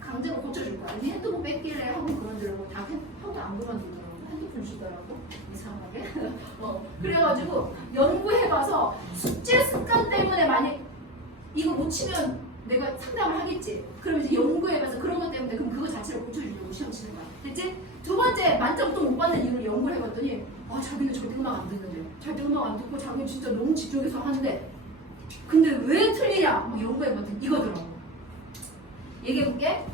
강제로 고쳐줄 거야. 이 핸드폰 뺏길래 학원 그만두려고 다 학원 안 그만두더라고. 핸드폰 주더라고. 이상하게. 그래가지고 연구해봐서 숙제 습관 때문에 만약 이거 못 치면 내가 상담을 하겠지. 그러면 이제 연구해봐서 그런 것 때문에 그럼 그거 자체를 고쳐주려고 시험 치는 거야. 됐지? 두 번째 만점 또 못 받는 이유를 연구를 해봤더니 자기는 절대 음악 안 듣는데 절대 음악 안 듣고 자기는 진짜 너무 집중해서 하는데 근데 왜 틀리냐? 막 연구해봤더니 이거더라고. 얘기해볼게.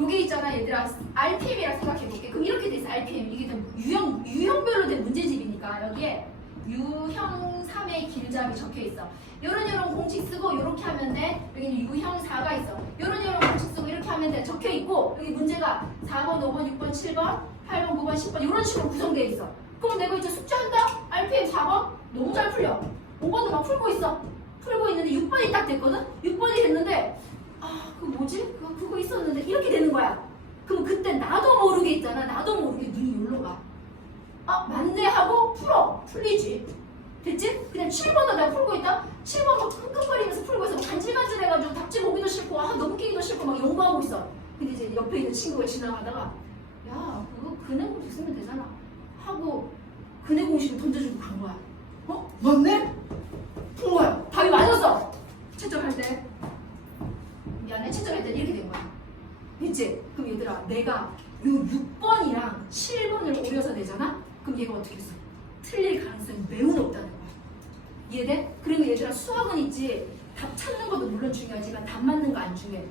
여기 있잖아 얘들아 RPM이라 생각해볼게. 그럼 이렇게 돼 있어. RPM 이게 다 유형별로 된 문제집이니까 여기에 유형 3의 길잡이 적혀있어. 요런 공식 쓰고 요렇게 하면 돼. 여기는 유형 4가 있어. 요런 공식 쓰고 이렇게 하면 돼. 적혀있고 여기 문제가 4번, 5번, 6번, 7번, 8번, 9번, 10번 요런 식으로 구성되어 있어. 그럼 내가 이제 숙제한다? RPM 4번? 너무 잘 풀려. 5번도 막 풀고 있어. 풀고 있는데 6번이 딱 됐거든? 6번이 됐는데 그거 뭐지? 그거 있었는데 이렇게 되는 거야. 그럼 그때 나도 모르게 있잖아. 나도 모르게 눈이 여기로 가. 맞네 하고 풀리지. 됐지? 그냥 7번도 내가 풀고 있다? 7번 막 끙끙거리면서 풀고 있어. 간질간질해가지고 답지 보기도 싫고 너무 끼기도 싫고 막 연구하고 있어. 근데 이제 옆에 있는 친구가 지나가다가 야 그거 근해 공식 쓰면 되잖아 하고 근해 공식을 던져주고 간 거야. 맞네? 푼 거야. 답이 맞았어. 채점할 때 미안해 채점할 때 이렇게 된 거야. 됐지? 그럼 얘들아 내가 요 6번이랑 7번을 오려서 내잖아? 그럼 얘가 어떻게 했어? 틀릴 가능성이 매우 높다는 거야. 이해돼? 그리고 얘들아 수학은 있지 답 찾는 것도 물론 중요하지만 답 맞는 거 안 중요해.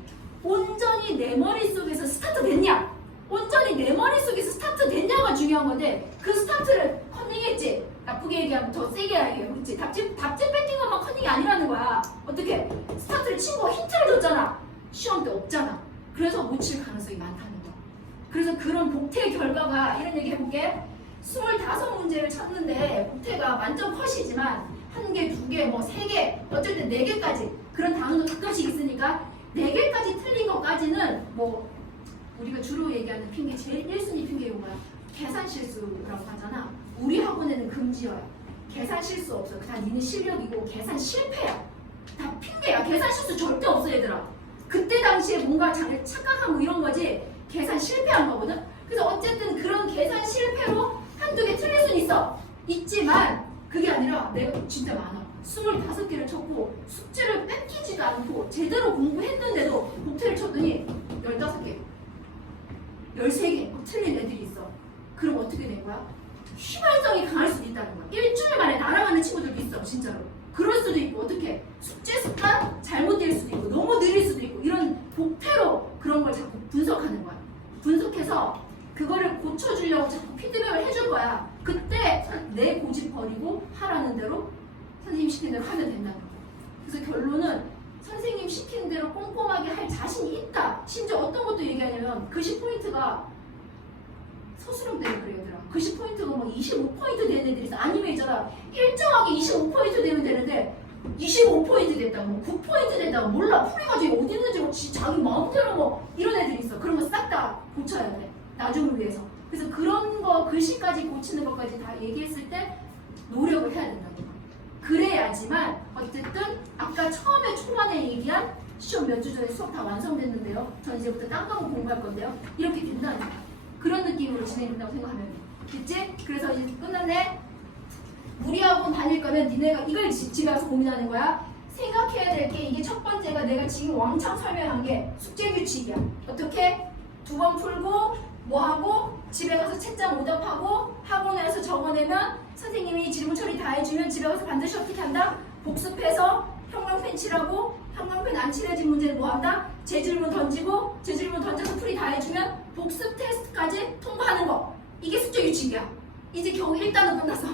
온전히 내 머릿속에서 스타트 됐냐? 온전히 내 머릿속에서 스타트 됐냐가 중요한 건데 그 스타트를 컨닝했지? 나쁘게 얘기하면 더 세게 얘기해. 그렇지? 답지 뺏긴 것만 컨닝이 아니라는 거야. 어떻게? 스타트를 친구가 힌트를 줬잖아. 시험 때 없잖아. 그래서 못 칠 가능성이 많다는 거야. 그래서 그런 복태 결과가 이런 얘기 해볼게. 25문제를 쳤는데 복태가 만점 컷이지만 1개, 2개, 뭐 3개, 어쨌든 4개까지 그런 단어도 가끔씩 있으니까 4개까지 틀린 것까지는 뭐 우리가 주로 얘기하는 핑계 제일 1순위 핑계가 뭐야? 계산 실수라고 하잖아. 우리 학원에는 금지어야. 계산 실수 없어. 다 니네 실력이고 계산 실패야. 다 핑계야. 계산 실수 절대 없어 얘들아. 그때 당시에 뭔가 잘 착각하고 이런 거지 계산 실패한 거거든. 그래서 어쨌든 그런 계산 실패로 한두 개 틀릴 수는 있지만 그게 아니라 내가 진짜 많아. 25개를 쳤고 숙제를 뺏기지도 않고 제대로 공부했는데도 복태를 쳤더니 15개 13개 틀린 애들이 있어. 그럼 어떻게 된 거야? 휘발성이 강할 수도 있다는 거야. 일주일 만에 날아가는 친구들도 있어 진짜로. 그럴 수도 있고 어떻게 숙제 습관 잘못될 수도 있고 너무 느릴 수도 있고 이런 복태로 그런 걸 자꾸 분석하는 거야. 분석해서 그거를 고쳐주려고 자꾸 피드백을 해줄 거야. 그때 내 고집 버리고 하라는 대로 선생님 시키는 대로 하면 된다는 거야. 그래서 결론은 선생님 시키는 대로 꼼꼼하게 할 자신이 있다. 심지어 어떤 것도 얘기하냐면 글씨 포인트가 서술형 때문에 그래 얘들아. 글씨 포인트가 뭐 25포인트 되는 애들이 있어. 아니면 있잖아 일정하게 25포인트 되면 되는데 25포인트 됐다고 뭐 9포인트 됐다고 몰라. 풀이가 지금 어디 있는지 뭐 자기 마음대로 뭐 이런 애들이 있어. 그런 거 싹 다 고쳐야 돼. 나중을 위해서. 그래서 그런 거 글씨까지 고치는 것까지 다 얘기했을 때 노력을 해야 된다고. 그래야지만 어쨌든 아까 처음에 초반에 얘기한 시험 몇 주 전에 수업 다 완성됐는데요. 전 이제부터 딴 과목 공부할 건데요. 이렇게 된다는 거야. 그런 느낌으로 진행된다고 생각하면 돼. 됐지? 그래서 이제 끝났네. 우리 학원 다닐 거면 니네가 이걸 집에 가서 고민하는 거야. 생각해야 될 게 이게 첫 번째가 내가 지금 왕창 설명한 게 숙제 규칙이야. 어떻게? 2번 풀고 뭐하고 집에 가서 책장 오답하고 학원에 와서 적어내면 선생님이 질문 처리 다 해주면 집에 가서 반드시 어떻게 한다? 복습해서 형광펜 칠하고 형광펜 안 칠해진 문제는 뭐한다? 재질문 던지고 재질문 던져서 풀이 다 해주면 복습 테스트까지 통과하는 거. 이게 숙제 규칙이야. 이제 겨우 1단은 끝났어.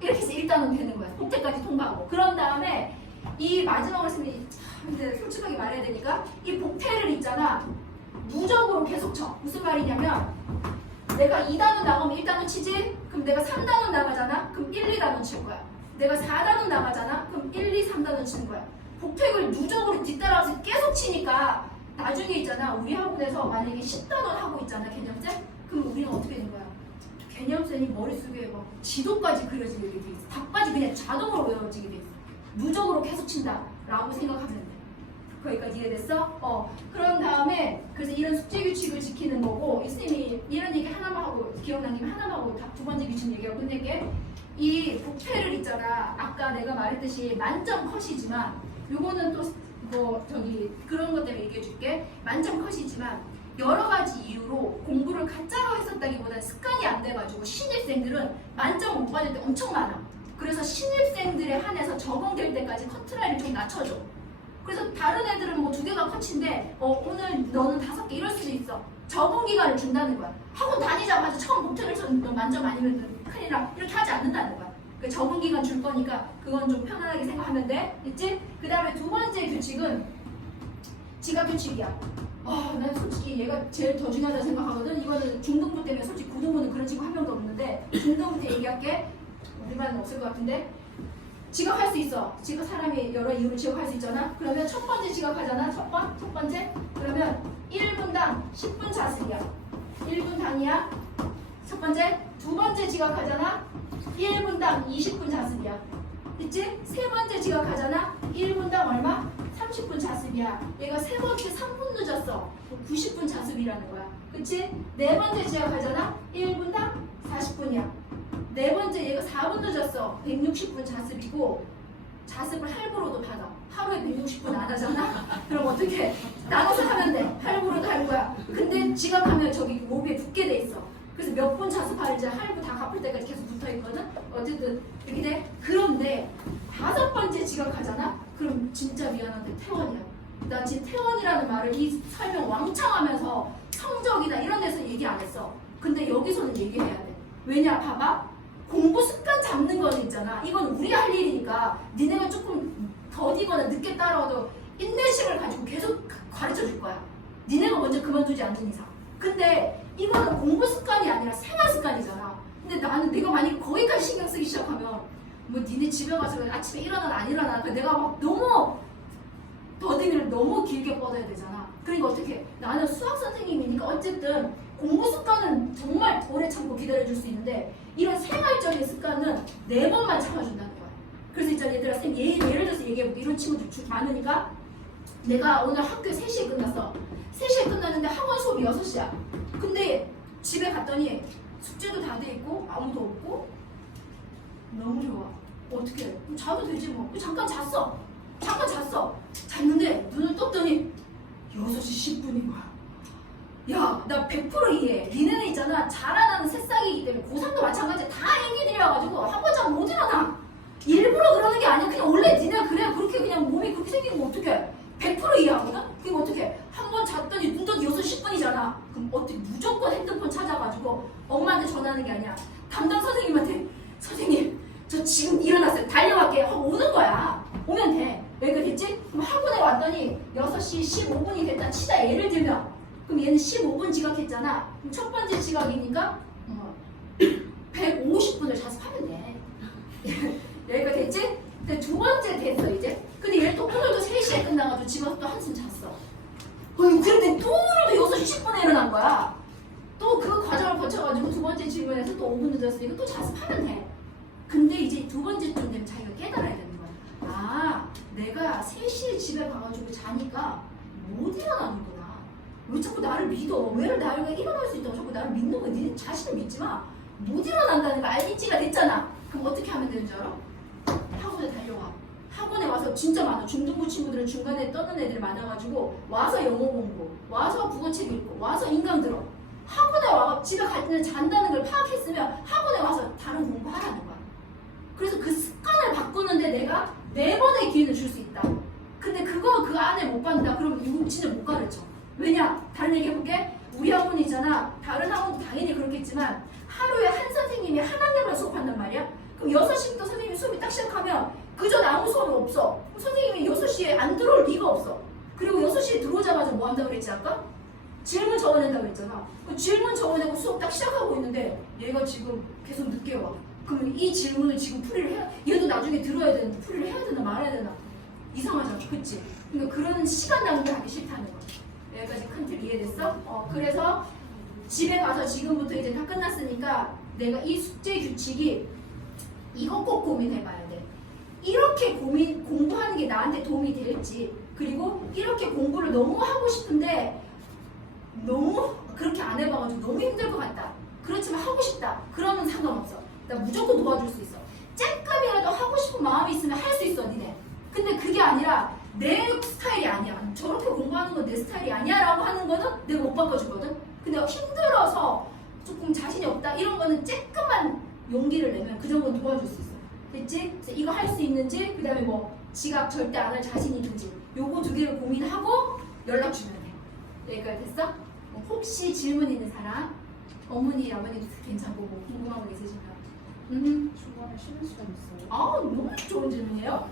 이렇게 해서 1단은 되는 거야. 복태까지 통과하고. 그런 다음에 이 마지막으로 선생님이 근데 솔직하게 말해야 되니까 이 복태를 있잖아. 무적으로 계속 쳐. 무슨 말이냐면 내가 2단원 나가면 1단원 치지? 그럼 내가 3단원 나가잖아? 그럼 1, 2단원 칠 거야. 내가 4단원 나가잖아? 그럼 1, 2, 3단원 치는 거야. 복택을 누적으로 뒤따라와서 계속 치니까 나중에 있잖아. 우리 학원에서 만약에 10단원 하고 있잖아. 개념쌤? 그럼 우리는 어떻게 된 거야? 개념쌤이 머릿속에 막 지도까지 그려지게 돼 있어. 답까지 그냥 자동으로 외워지게 돼 있어. 누적으로 계속 친다 라고 생각하면 돼. 거기까지 이해됐어? 그런 다음에 그래서 이런 숙제 규칙을 지키는 거고 이 선생님이 이런 얘기 하나만 하고 기억나면 하나만 하고 두 번째 규칙 얘기하고 끝낼게. 이 복태를 있잖아. 아까 내가 말했듯이 만점 컷이지만 요거는 또 뭐 저기 그런 것 때문에 얘기해 줄게. 만점 컷이지만 여러 가지 이유로 공부를 가짜로 했었다기보다는 습관이 안 돼가지고 신입생들은 만점 못 받을 때 엄청 많아. 그래서 신입생들에 한해서 적응될 때까지 커트라인을 좀 낮춰줘. 그래서 다른 애들은 뭐 2개가 컷인데 오늘 너는 5개 이럴 수도 있어. 적응 기간을 준다는 거야. 학원 다니자마자 처음 목표를 쳤는데 만점 아니면 큰일 나. 이렇게 하지 않는다는 거야. 그 적응 기간 줄 거니까 그건 좀 편안하게 생각하면 돼. 있지? 그 다음에 두 번째 규칙은 지각 규칙이야. 난 솔직히 얘가 제일 더 중요하다고 생각하거든. 이거는 중등부 때문에 솔직히 고등부는 그런 친구 한 명도 없는데 중등부 때 얘기할게. 우리 반은 없을 것 같은데 지각할 수 있어. 지각 사람이 여러 이유로 지각할 수 있잖아. 그러면 첫 번째 지각하잖아. 첫 번째 그러면 1분당 10분 자습이야. 1분 당이야. 첫 번째. 두 번째 지각하잖아. 1분당 20분 자습이야. 있지? 세 번째 지각하잖아. 1분당 얼마? 30분 자습이야. 얘가 세 번째 3분 늦었어. 90분 자습이라는 거야. 그치? 네 번째 지각하잖아. 1분당 40분이야. 네 번째 얘가 4분 늦었어. 160분 자습이고 자습을 할부로도 받아. 하루에 160분 안 하잖아? 그럼 어떻게? 나눠서 하면 돼. 할부로도 할 거야. 근데 지각하면 저기 로비에 붙게 돼 있어. 그래서 몇 분 자습할지 할부 다 갚을 때까지 계속 붙어 있거든. 어쨌든 이렇게 돼. 그런데 5번째 지각하잖아. 그럼 진짜 미안한데 퇴원이야. 나 지금 퇴원이라는 말을 이 설명 왕창 하면서 성적이다 이런 데서 얘기 안 했어. 근데 여기서는 얘기해야 돼. 왜냐? 봐봐. 공부 습관 잡는 거는 있잖아. 이건 우리 할 일이니까 니네가 조금 더디거나 늦게 따라와도 인내심을 가지고 계속 가르쳐 줄 거야. 니네가 먼저 그만두지 않는 이상. 근데 이거는 공부 습관이 아니라 생활 습관이잖아. 근데 나는 내가 만약에 거기까지 신경 쓰기 시작하면 뭐 니네 집에 가서 아침에 일어나나 안 일어나나 내가 막 너무 더디를 너무 길게 뻗어야 되잖아. 그러니까 어떻게 나는 수학 선생님이니까 어쨌든 공부 습관은 정말 오래 참고 기다려줄 수 있는데 이런 생활적인 습관은 4번만 참아준다는 거야. 그래서 있잖아 얘들아 선생님 예를 들어서 얘기해볼게. 이런 친구들 많으니까 내가 오늘 학교 3시에 끝났어. 3시에 끝났는데 학원 수업이 6시야. 근데 집에 갔더니 숙제도 다 돼 있고 아무도 없고 너무 좋아. 어떻게? 자도 되지 뭐. 잠깐 잤어. 잤는데 눈을 떴더니 6시 10분인 거야. 야, 나 100% 이해해. 니네는 있잖아. 자라나는 새싹이기 때문에 고3도 마찬가지야. 다 애기들이라가지고 한 번 자면 못 일어나. 일부러 그러는 게 아니야. 그냥 원래 니네가 그래. 그렇게 그냥 몸이 그렇게 생기는 거 어떡해. 100% 이해하거든? 그럼 어떡해. 한 번 잤더니 눈 떠도 6시 10분이잖아. 그럼 어떻게 무조건 핸드폰 찾아가지고 엄마한테 전화하는 게 아니야. 담당 선생님한테 선생님 저 지금 일어났어요. 달려갈게요. 하고 오는 거야. 오면 돼. 여기가 됐지? 그럼 학원에 왔더니 6시 15분이 됐다 치자. 예를 들면 그럼 얘는 15분 지각했잖아. 그럼 첫 번째 지각이니까 150분을 자습하면 돼. 여기가 됐지? 근데 두 번째 됐어 이제. 근데 얘는 또 오늘도 3시에 끝나가지고 집에 와서 또 한숨 잤어. 그런데 또 오늘도 6시 10분에 일어난 거야. 또 그 과정을 거쳐가지고 두 번째 질문에서 또 5분 늦었으니까 또 자습하면 돼. 근데 이제 두 번째쯤 되면 자기가 깨달아야 되는 거야. 아, 내가 3시에 집에 가가지고 자니까 못 일어나는구나. 왜 자꾸 나를 믿어? 왜 나를 일어날 수 있다고 자꾸 나를 믿는 거야? 네 자신을 믿지 마. 못 일어난다는 거 알기지가 됐잖아. 그럼 어떻게 하면 되는 줄 알아? 학원에 달려와. 학원에 와서 진짜 많아. 중등부 친구들은 중간에 떠는 애들이 많아가지고 와서 영어 공부, 와서 국어책 읽고, 와서 인강 들어. 학원에 와서 집에 갈 때는 잔다는 걸 파악했으면 학원에 와서 다른 공부하라는 거야. 그래서 그 습관을 바꾸는데 내가 4번의 기회를 줄 수 있다. 근데 그거 그 안에 못 받는다. 그러면 이거 진짜 못 가르쳐. 왜냐? 다른 얘기 해볼게. 우리 학원이 있잖아. 다른 학원도 당연히 그렇겠지만 하루에 한 선생님이 한 학년만 수업한단 말이야. 그럼 6시부터 선생님이 수업이 딱 시작하면 그전 아무 수업은 없어. 그럼 선생님이 6시에 안 들어올 리가 없어. 그리고 6시에 들어오자마자 뭐 한다고 그랬지 아까? 질문 적어낸다고 그랬잖아. 그 질문 적어내고 수업 딱 시작하고 있는데 얘가 지금 계속 늦게 와. 그럼 이 질문을 지금 풀이를 해야, 얘도 나중에 들어야 되는데 풀이를 해야 되나 말아야 되나? 이상하잖아. 그치? 그러니까 그런 시간 낭비하기 싫다는 거야. 여기까지 큰 틀 이해됐어? 그래서 집에 가서 지금부터 이제 다 끝났으니까 내가 이 숙제 규칙이 이거 꼭 고민해봐야 돼. 이렇게 공부하는 게 나한테 도움이 될지, 그리고 이렇게 공부를 너무 하고 싶은데 너무 그렇게 안 해봐가지고 너무 힘들 것 같다. 그렇지만 하고 싶다. 그러면 상관없어. 나 무조건 도와줄 수 있어. 쬐끔이라도 하고 싶은 마음이 있으면 할 수 있어, 니네. 근데 그게 아니라 내 스타일이 아니야. 저렇게 공부하는 건 내 스타일이 아니야 라고 하는 거는 내가 못 바꿔주거든. 근데 힘들어서 조금 자신이 없다 이런 거는 조금만 용기를 내면 그 정도는 도와줄 수 있어. 됐지? 그래서 이거 할 수 있는지, 그 다음에 뭐 지각 절대 안 할 자신이 있는지 요거 두 개를 고민하고 연락 주면 돼. 여기까지 됐어? 혹시 질문 있는 사람? 어머니, 아버님 괜찮고 뭐 궁금한 거 있으신가요? 중간에 쉬는 시간 있어요. 아, 너무 좋은 질문이에요.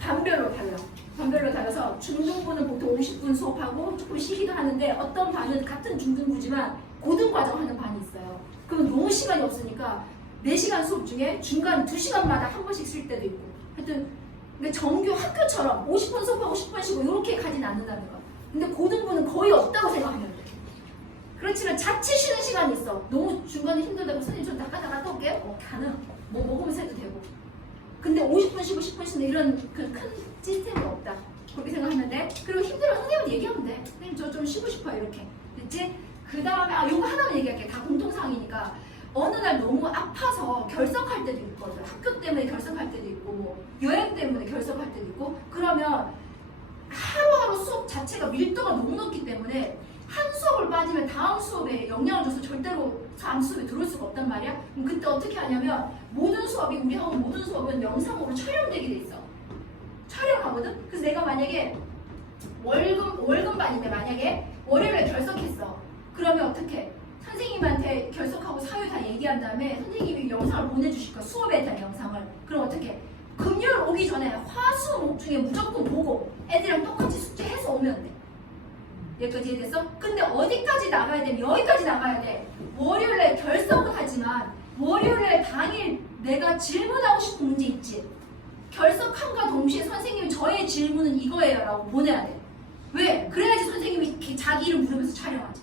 반별로 달라. 반별로 달라서 중등부는 보통 50분 수업하고 조금 쉬기도 하는데 어떤 반은 같은 중등부지만 고등과정 하는 반이 있어요. 그러면 너무 시간이 없으니까 4시간 수업 중에 중간 2시간마다 한 번씩 쉴 때도 있고 하여튼 그러니까 정규 학교처럼 50분 수업하고 10분 쉬고 이렇게 가진 않는다는 거. 근데 고등부는 거의 없다고 생각하면 돼. 그렇지만 자체 쉬는 시간이 있어. 너무 중간에 힘들다고 선생님 좀 나갔다 갔다 올게요. 가능. 뭐 먹으면서 해도 되고. 근데 50분 쉬고 10분 쉬는 이런 그 큰 시스템이 없다. 그렇게 생각하면 돼. 그리고 힘들면 선생님한테 얘기하면 돼. 선생님 저 좀 쉬고 싶어요. 이렇게. 됐지? 그 다음에 요거 하나만 얘기할게. 다 공통사항이니까. 어느 날 너무 아파서 결석할 때도 있거든. 학교 때문에 결석할 때도 있고 뭐 여행 때문에 결석할 때도 있고 그러면 하루하루 수업 자체가 밀도가 너무 높기 때문에 한 수업을 빠지면 다음 수업에 영향을 줘서 절대로 다음 수업에 들어올 수가 없단 말이야. 그럼 그때 어떻게 하냐면 모든 수업이 우리 학원 모든 수업은 영상으로 촬영되게 돼 있어. 촬영하거든. 그래서 내가 만약에 월급반인데 만약에 월요일에 결석했어. 그러면 어떻게? 선생님한테 결석하고 사유 다 얘기한 다음에 선생님이 영상을 보내주실 거야. 수업에 대한 영상을. 그럼 어떻게? 금요일 오기 전에 화수목 중에 무조건 보고 애들이랑 똑같이 숙제해서 오면 돼. 여기까지 이해됐어? 근데 어디까지 나가야 되면 여기까지 나가야 돼. 월요일에 결석은 하지만 월요일에 당일 내가 질문하고 싶은 문제 있지. 결석함과 동시에 선생님이 저의 질문은 이거예요 라고 보내야 돼. 왜? 그래야지 선생님이 자기 이름 부르면서 촬영하지.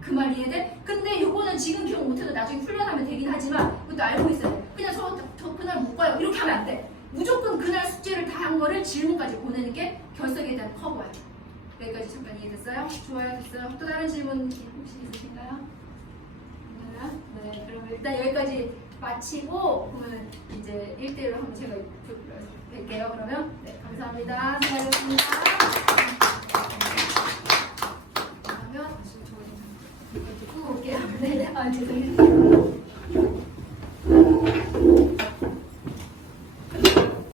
그 말 이해돼? 근데 요거는 지금 기억 못해도 나중에 훈련하면 되긴 하지만 그것도 알고 있어야 돼. 그냥 저 그날 못 가요 이렇게 하면 안 돼. 무조건 그날 숙제를 다 한 거를 질문까지 보내는 게 결석에 대한 커버야. 여기까지 잠깐 이해됐어요? 좋아요, 됐어요. 또 다른 질문 혹시 있으신가요? 네, 그러면 일단 여기까지 마치고 그러면 이제 1대1로 한번 제가 뵐게요. 그러면 네, 감사합니다. 수고하셨습니다. 그러면 다시 저희 이거 듣고 올게요. 네, 죄송해요.